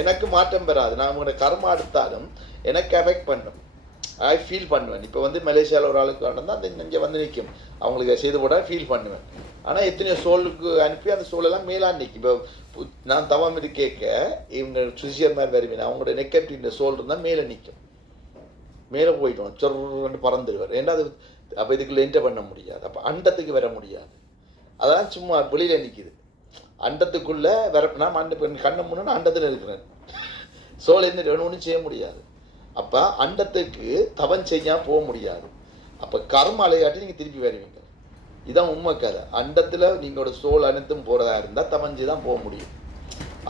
எனக்கு மாற்றம் பெறாது. நான் உங்களோட கர்மா எடுத்தாலும் எனக்கு அஃபெக்ட் பண்ணும். ஃபீல் பண்ணுவேன். இப்போ வந்து மலேசியாவில் ஒரு ஆளுக்கு நடந்தால் அந்த இங்கே வந்து நிற்கும், அவங்களுக்கு செய்து போட ஃபீல் பண்ணுவேன். ஆனால் எத்தனையோ சோலுக்கு அனுப்பி அந்த சோலெல்லாம் மேலாக நிற்கும். இப்போ நான் தவம் இது கேட்க இவங்க சுசியர் மாதிரி வருவேன், அவங்களோட நெக்கட்டின் சோல் இருந்தால் மேலே நிற்கும், மேலே போயிட்டோம் சொன்னு பறந்துடுவார். ஏன்னா அது அப்போ இதுக்குள்ள என்டர் பண்ண முடியாது. அப்போ அண்டத்துக்கு வர முடியாது. அதெல்லாம் சும்மா வெளியில் நிற்கிது. அண்டத்துக்குள்ளே வர நான் கண்ணை முன்னா அண்டத்தில் இருக்கிறேன். சோல் என்ன ஒன்றும் செய்ய முடியாது. அப்போ அண்டத்துக்கு தவம் செய்யாமல் போக முடியாது. அப்போ கர்ம அலையாட்டி நீங்கள் திருப்பி வருவீங்க. இதான் உண்மை கதை. அண்டத்தில் நீங்களோட சோல் அனைத்தும் போகிறதா இருந்தால் தவஞ்சு தான் போக முடியும்.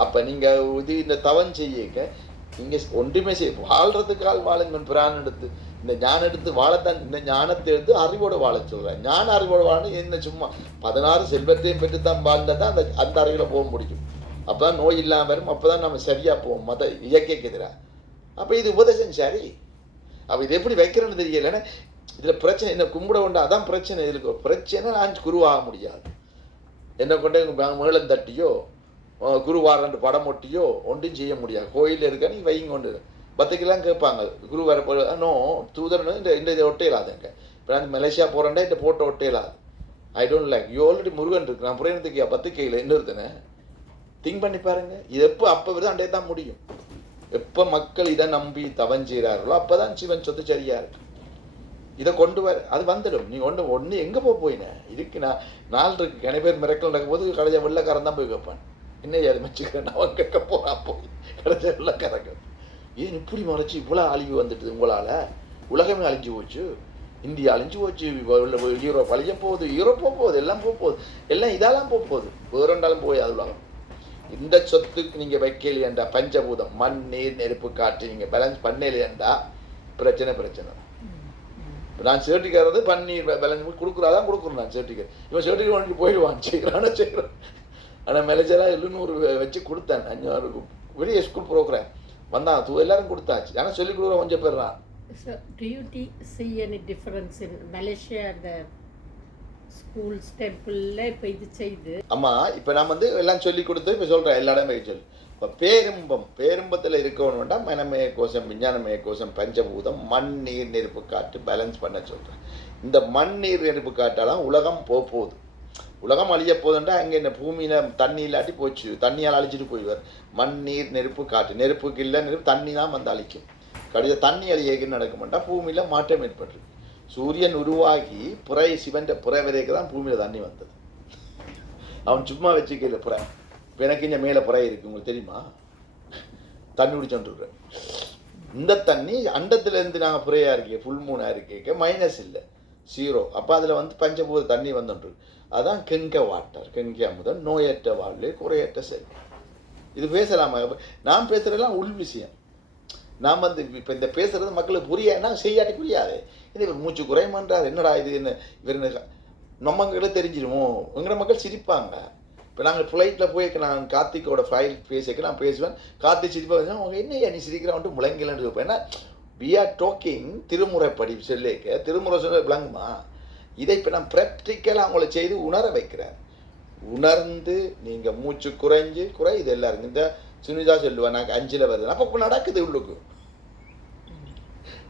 அப்போ நீங்கள் இது இந்த தவம் செய்ய நீங்கள் ஒன்றுமே செய்ய வாழ்கிறதுக்கால் வாழுங்க. பிராணம் எடுத்து இந்த ஞானம் எடுத்து வாழத்தான், இந்த ஞானத்தை எடுத்து அறிவோடு வாழ சொல்கிறேன். ஞான அறிவோடு வாழணும். என்ன சும்மா 16 செல்வத்தையும் பெற்று தான் வாழ்ந்தால் தான் அந்த அறிவில் போக முடியும். அப்போ தான் நோய் இல்லாமல் வரும். அப்போ தான் நம்ம சரியாக போவோம் மத இயற்கைக்கு எதிராக. அப்போ இது உபதேசம் சரி. அப்போ இது எப்படி வைக்கிறேன்னு தெரியல. ஏன்னா இதில் பிரச்சனை என்ன கும்பிட உண்டா, அதான் பிரச்சனை. இதுக்கு பிரச்சனை நான் குருவாக முடியாது. என்ன கொண்டு மேளம் தட்டியோ குருவாரண்டு படம் ஒட்டியோ ஒன்றும் செய்ய முடியாது. கோயிலில் இருக்க நீ வைங்க கொண்டு பத்துக்கெல்லாம் கேட்பாங்க குரு வர போ நோ தூதரனு இந்த இதை ஒட்டையிலாதுங்க. இப்போ நான் மலேசியா போகிறேன்டா இந்த போட்டோ ஒட்டையிலாது. I don't like you already Murugan இருக்கு, நான் புரியறதுக்கு பத்துக்கையில் இன்னொருத்தனை திங்க் பண்ணி பாருங்க. இது எப்போ அப்போ தான் தான் முடியும். எப்போ மக்கள் இதை நம்பி தவஞ்சீரார்களோ அப்போ தான் சிவன் சொத்து சரியாக இருக்கு. இதை கொண்டு வர அது வந்துடும். நீ ஒன்று எங்கே போயினேன் இதுக்கு நான் 4 இருக்கு. கணை பேர் மிரக்கல் நடக்கும் போது கடைசி வெள்ளக்காரன் தான் போய் கேட்பான். என்ன அது மச்சுக்கிறேன் அவன் கேட்க போகிறான். போய் கடைசி வெள்ளக்காரங்க ஏன் இப்படி மறைச்சி இவ்வளோ அழிவு வந்துட்டுது உங்களால்? உலகமே அழிஞ்சு போச்சு, இந்தியா அழிஞ்சு போச்சு, யூரோப் அழிஞ்ச போகுது, யூரோப் போகுது, எல்லாம் போகுது, எல்லாம் இதெல்லாம் போகுது, வேறண்டாலும் போய் அது உலகம். இந்த சொத்துக்கு நீங்கள் வைக்கலையண்டா பஞ்சபூதம் மண் நீர் நெருப்பு காற்று நீங்கள் பேலன்ஸ் பண்ணலையண்டா பிரச்சனை தான். நான் சர்டிஃபிகேட் பன்னீர் பேலன்ஸ் கொடுக்குறாதான் கொடுக்குறேன். நான் சர்டிஃபிகேட் இவன் சர்டிஃபிகேட் வாங்கி போயிடுவான் செய்கிறான்னு செய்கிறான். ஆனால் மேனேஜராக 700 வச்சு கொடுத்தேன். 500 வெளியே ஸ்கூல் ப்ரோக்ராம் வந்தான் எல்லாரும் கொடுத்தாச்சு. ஆனால் சொல்லிக் கொடுக்குற கொஞ்சம் பேர் தான். So, do you see any difference in Malaysia and the schools, temple இப்போ இது செய்து? ஆமாம், இப்போ நான் வந்து எல்லாம் சொல்லி கொடுத்து இப்போ சொல்கிறேன் எல்லா இடமே சொல்லி. இப்போ பேரும்பத்தில் இருக்கணும்னா மனமய கோஷம் விஞ்ஞானமய கோஷம் பஞ்சபூதம் மண் நீர் நெருப்பு காற்று பேலன்ஸ் பண்ண சொல்கிறேன். இந்த மண் நீர் நெருப்பு காட்டாலாம் உலகம் போகுது. உலகம் அழிய போதுண்டா அங்கே என்ன பூமியில் தண்ணி இல்லாட்டி போச்சு, தண்ணியால் அழிச்சிட்டு போயிடுவார். மண் நீர் நெருப்பு காற்று, நெருப்புக்கு இல்லை நெருப்பு தண்ணி தான் வந்து அழிக்கும். கடைசி தண்ணி அழியக்கு நடக்கும்ட்டா பூமியில் மாற்றம் ஏற்பட்டுருக்கு. சூரியன் உருவாகி சிவன் புறை வரைக்கும் தான் பூமியில் தண்ணி வந்தது. அவன் சும்மா வச்சுக்கல புறை. இப்போ எனக்கு இங்கே மேலே புறை இருக்குது, உங்களுக்கு தெரியுமா? தண்ணி குடிச்சோன்ட்ருக்குறேன். இந்த தண்ணி அண்டத்துலேருந்து நாங்கள் புறையாக இருக்கே ஃபுல் மூணாக இருக்கே மைனஸ் இல்லை 0. அப்போ அதில் வந்து பஞ்சபூத தண்ணி வந்துட்டுருக்கு. அதான் கெங்க வாட்டர், கெங்க அமுதம், நோயற்ற வாழ்வு குறையற்ற செல்வம். இது பேசலாமா? நான் பேசுகிறதெல்லாம் உள் விஷயம். நாம் வந்து இப்போ இந்த பேசுகிறது மக்களுக்கு புரியாதுன்னா செய்யாட்டி புரியாது. இது இவர் மூச்சு குறையமான்றார், என்னடா இது என்ன இவர் நம்மங்கிட்ட தெரிஞ்சிடுமோ எங்களோட மக்கள் சிரிப்பாங்க. இப்போ நாங்கள் ஃப்ளைட்டில் போய் நான் கார்த்திகோட ஃபைல் பேசிக்க நான் பேசுவேன். கார்த்திக் சிரிப்பாங்க, அவங்க என்ன நீ சிரிக்கிறான்ட்டு முழங்கிலன்னு இருப்பேன். ஏன்னா வி ஆர் டாக்கிங் திருமுறை படி சொல்லிக்க திருமுறை சொல்ல விளங்குமா? இதை இப்போ நான் ப்ராக்டிக்கலாக அவங்கள செய்து உணர வைக்கிறேன். உணர்ந்து நீங்கள் மூச்சு குறை இது எல்லாரும் இந்த சுனிதா சொல்லுவேன் எனக்கு 5ல் வருது. அப்போ நடக்குது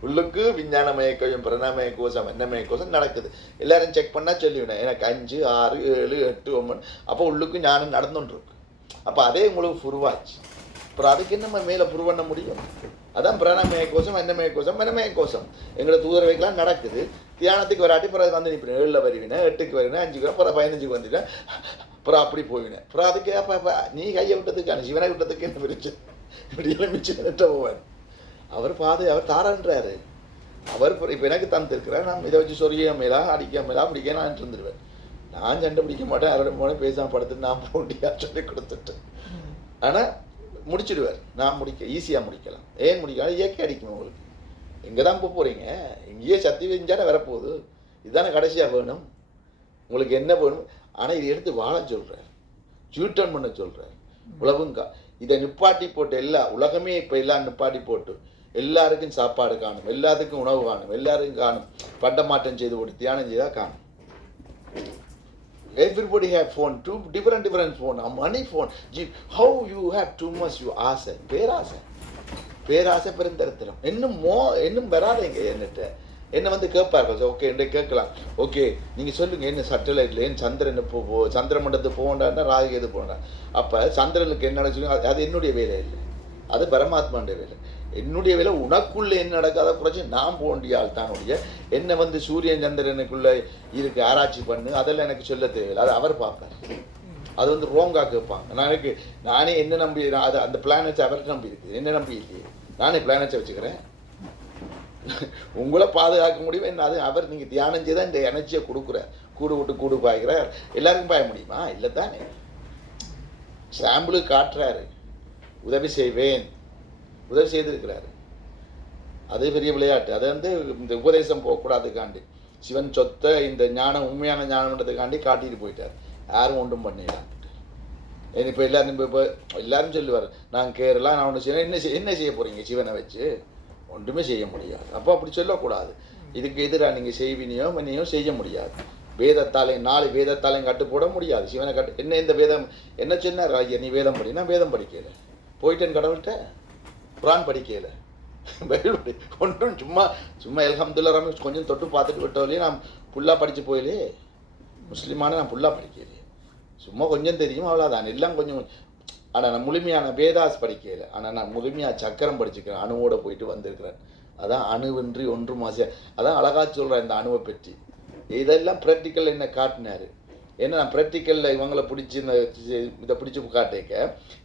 உள்ளுக்கு விஞ்ஞானமய கோஷம் பிரணாமய கோஷம் என்னமய கோஷம் நடக்குது. எல்லாரும் செக் பண்ணால் சொல்லிவிடேன் எனக்கு 5, 6, 7, 8, 9. அப்போ உள்ளுக்கு ஞானம் நடந்துட்டுருக்கு. அப்போ அதே உங்களுக்கு புருவாச்சு. அப்புறம் அதுக்கு என்ன மேலே புரு பண்ண முடியும்? அதான் பிராணமய கோஷம், அன்னமய கோஷம், மனமய கோஷம். எங்களோட தூதரவைக்கெல்லாம் நடக்குது. தியானத்துக்கு வராட்டி பிறகு வந்து நிற்பேன். 7ல் வருவினேன், 8க்கு வருவினேன், 5க்கு அப்புறம் 15க்கு வந்துட்டேன், அப்புறம் அப்படி போயினேன். அப்புறம் அதுக்கு அப்போ நீ கையை விட்டதுக்கான சிவனை விட்டதுக்கு என்ன பிரிச்சு இப்படி எல்லாம் மிச்சம் போவேன். அவர் அவர் தாரன்றாரு. அவர் இப்போ எனக்கு தந்துருக்கிறார். நான் இதை வச்சு சொரிய மேலா அடிக்க மேலா பிடிக்க நான் இருந்துருவேன். நான் சண்டை பிடிக்க மாட்டேன். அவரோட போன பேசாமல் படுத்துட்டு நான் போண்டியா சொல்லி கொடுத்துட்டு, ஆனால் முடிச்சிடுவார். நான் ஈஸியாக முடிக்கலாம். ஏன் முடிக்கலாம்? இயற்கை அடிக்கும். உங்களுக்கு எங்கே தான் போகிறீங்க? இங்கேயே சக்தி வெஞ்சானே வரப்போகுது. இதுதானே கடைசியாக வேணும். உங்களுக்கு என்ன வேணும்? ஆனால் இதை எடுத்து வாழ சொல்கிறார், ஜூட்டன் பண்ண சொல்கிறார். உலகங்கா இதை நிப்பாட்டி போட்டு உலகமே இப்போ எல்லாம் நிப்பாட்டி போட்டு எல்லாருக்கும் சாப்பாடு காணும், எல்லாத்துக்கும் உணவு காணும், எல்லாருக்கும் காணும். பண்ட மாற்றம் செய்து போட்டு தியானம் செய்தால் காணும். Everybody have phone, two different phone, money phone. How you have too much you ஆசை, பேராசை பெருந்தரத்திரம். இன்னும் வராதுங்க. என்ன வந்து கேட்பார்கள். ஓகே என்ன கேட்கலாம். ஓகே நீங்கள் சொல்லுங்கள், என்ன சட்டலைட்டில் ஏன் சந்திரன் சந்திர மண்டலத்துக்கு போகண்டான்னா ராகு எது போகண்டா. அப்போ சந்திரனுக்கு என்ன சொல்லுங்க, அது என்னுடைய வேலை இல்லை, அது பரமாத்மாவுடைய வேலை. என்னுடைய வேலை உனக்குள்ளே என்ன நடக்காத குறைச்சி நான் போக வேண்டிய தானுடைய. என்ன வந்து சூரியன் சந்திரனுக்குள்ளே இருக்கு ஆராய்ச்சி பண்ணு, அதெல்லாம் எனக்கு சொல்ல தேவையில்லை. அது அவர் பார்ப்பார். அது வந்து ரோங்காக கேட்பாங்க. நானே என்ன நம்பி, அது அந்த பிளானட்ஸ் அவர்கிட்ட நம்பி இருக்குது, என்ன நம்பி இல்லையே. நானே பிளானட்ஸை வச்சுக்கிறேன். உங்களை பாதுகாக்க முடியும் என்ன? அது அவர் நீங்கள் தியானம் செய்தால் இந்த எனர்ஜியை கொடுக்குறார். கூடு விட்டு கூடு பாய்க்கிறார். எல்லாருக்கும் பாய முடியுமா? இல்லை தானே. சாம்பிளுக்கு காட்டுறாரு, உதவி செய்வேன், உதவி செய்திருக்கிறாரு. அது பெரிய விளையாட்டு. அது வந்து இந்த உபதேசம் போகக்கூடாதுக்காண்டி, சிவன் சொத்தை இந்த ஞானம் உண்மையான ஞானம்ன்றதுக்காண்டி காட்டிட்டு போயிட்டார். யாரும் ஒன்றும் பண்ணிடலாம். இப்போ எல்லாரும் சொல்லுவார், நான் கேரளா நான் ஒன்று செய்யணும். என்ன செய்ய போகிறீங்க சிவனை வச்சு? ஒன்றுமே செய்ய முடியாது. அப்போ அப்படி சொல்லக்கூடாது. இதுக்கு எதிராக நீங்கள் செய்வினியோ செய்ய முடியாது. வேதத்தாலையும் 4 வேதத்தாலையும் கட்டு போட முடியாது. சிவனை கட்டு என்ன இந்த வேதம் என்ன சொன்னார்? ஐயா நீ வேதம் படி. நான் வேதம் படிக்கலை, போயிட்டேன் கடவுள்கிட்ட. குரான் படிக்கலை, பைபிள் படி. ஒன்றும் சும்மா அல்ஹம்துலில்லாஹ் ரமேஷ் கொஞ்சம் தொட்டு பார்த்துட்டு விட்டோலையே நான் ஃபுல்லாக படித்து போயிலே. முஸ்லீமான நான் ஃபுல்லாக படிக்கலையே, சும்மா கொஞ்சம் தெரியும் அவ்வளோதான். எல்லாம் கொஞ்சம். ஆனால் நான் முழுமையான வேதாஸ் படிக்கலை. ஆனால் நான் முழுமையாக சக்கரம் படிச்சுக்கிறேன். அணுவோடு போயிட்டு வந்திருக்கிறேன். அதான் அணுவின்றி ஒன்றும் ஆசையாக. அதான் அழகா சொல்கிறேன் இந்த அணுவை பற்றி. இதெல்லாம் ப்ராக்டிக்கல் என்ன காட்டினார். ஏன்னா நான் ப்ராக்டிக்கலில் இவங்களை பிடிச்சி இதை பிடிச்சி காட்டிக்க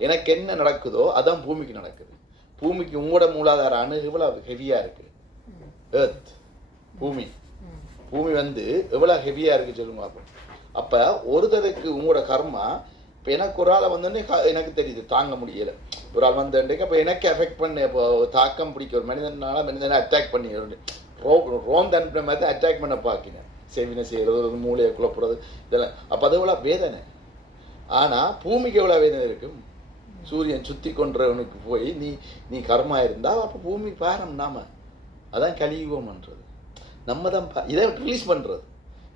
எனக்கு என்ன நடக்குதோ அதான் பூமிக்கு நடக்குது. பூமிக்கு உங்களோட மூலாதார அணு எவ்வளோ ஹெவியாக இருக்குது. எர்த் பூமி வந்து எவ்வளோ ஹெவியாக இருக்குது சொல்லுங்க. அப்போ ஒரு தடவைக்கு உங்களோட கர்மா. இப்போ எனக்கு ஒரு ஆளை வந்தோடனே எனக்கு தெரியுது தாங்க முடியலை. ஒரு ஆள் வந்தேன்டேக்கு அப்போ எனக்கு எஃபெக்ட் பண்ண இப்போ தாக்கம் பிடிக்க ஒரு மனிதனை அட்டாக் பண்ணி ரோந்து அனுப்பின மாதிரி தான் அட்டாக் பண்ண பார்க்கினேன். செவினை செய்கிறது, மூளையை குழப்புறது, இதெல்லாம். அப்போ அது எவ்வளோ வேதனை. ஆனால் பூமிக்கு எவ்வளோ வேதனை இருக்கும். சூரியன் சுற்றி கொன்றவனுக்கு போய் நீ கர்மா இருந்தால் அப்போ பூமி பாரம் நாம. அதான் கலியுகம்ன்றது. நம்ம தான் இதை ரிலீஸ் பண்ணுறது.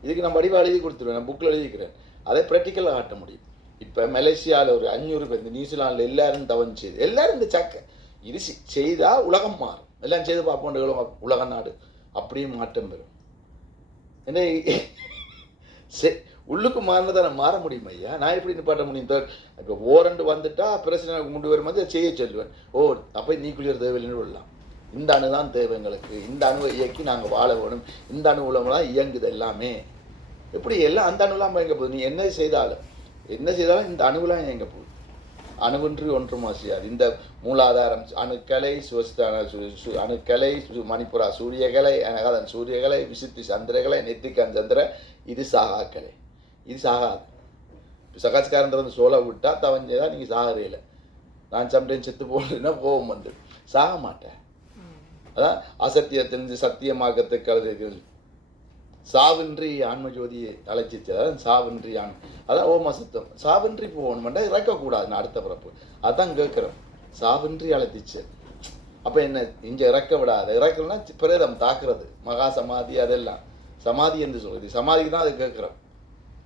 இதுக்கு நான் வடிவாக எழுதி கொடுத்துருவேன், நான் புக்கில் எழுதிக்கிறேன். அதை ப்ராக்டிக்கலாக காட்ட முடியும். இப்போ மலேசியாவில் ஒரு 500 பேர், இந்த நியூசிலாண்டில் எல்லாரும் தவன் செய்து எல்லாரும் இந்த இது செய்தால் உலகம் மாறும். எல்லாம் செய்து பார்ப்போம், உலக நாடு அப்படியே மாற்றம் பெறும். என்ன உள்ளுக்கு மாறினதான மாற முடியும் ஐயா. நான் எப்படி நிப்பாட்ட முடியும்? இப்போ ஓரண்டு வந்துட்டா பிரச்சனை கொண்டு வரும்போது செய்ய சொல்லுவேன். அப்போ நியூக்ளியர் தேவையில்லைன்னு விடலாம். இந்த அணு தான் தேவை எங்களுக்கு. இந்த அணுவை இயக்கி நாங்கள் வாழ வேணும். இந்த அணு மூலமாக இயங்குது எல்லாமே. எப்படி எல்லாம் அந்த அணுலாம் எங்கே போகுது? நீ என்ன செய்தாலும் இந்த அணுவெலாம் எங்கே போகுது? அணுவின்றி ஒன்றும் ஆசையாது. இந்த மூலாதாரம் அணுக்கலை, அணுக்கலை, மணிப்புரா சூரியகலை, அனகாதன் சூரியகலை, விசுத்தி சந்திரகலை, நெத்திக்கன் சந்திர, இது சாகாக்கலை. இது சாகாது. சகாஸ்காரன் வந்து சோலை விட்டா தவஞ்சதான் நீங்கள் சாகறையில். நான் சம்டைம் செத்து போகணுன்னா கோபம் வந்து சாக மாட்டேன். அதான் அசத்தியத்திலிருந்து சத்தியமாகத்தை கருதுகள். சாவின்றி ஆன்ம ஜோதியை அழைச்சிச்சு. அதான் சாவின்றி அதான் ஓம சத்தம். சாவின்றி போகணுமெண்டா இறக்கக்கூடாதுன்னு அடுத்த பிறப்பு. அதான் கேட்குறேன். சாவின்றி அழைச்சிச்சு. அப்போ என்ன இங்கே இறக்க விடாது. இறக்கணும்னா பிரேதம் தாக்குறது, மகா சமாதி, அதெல்லாம் சமாதி என்று சொல்லுது. சமாதிக்கு தான் அது கேட்குறேன்.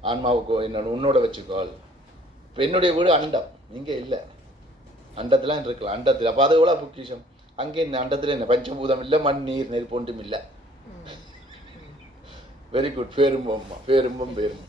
ஆன்மாவுக்கோ உன்னோட வச்சுக்கோள். இப்போ என்னுடைய வீடு அண்டம், இங்கே இல்லை. அண்டத்துலாம் இருக்கலாம். அண்டத்தில் அப்போ அது எவ்வளோ பொக்கிஷம். அங்கே இந்த அண்டத்தில் என்ன பஞ்சபூதம் இல்லை, மண் நீர் நெருப்பு ஒன்றும் இல்லை. Very good. பேரும்பம் பேரும்பம்.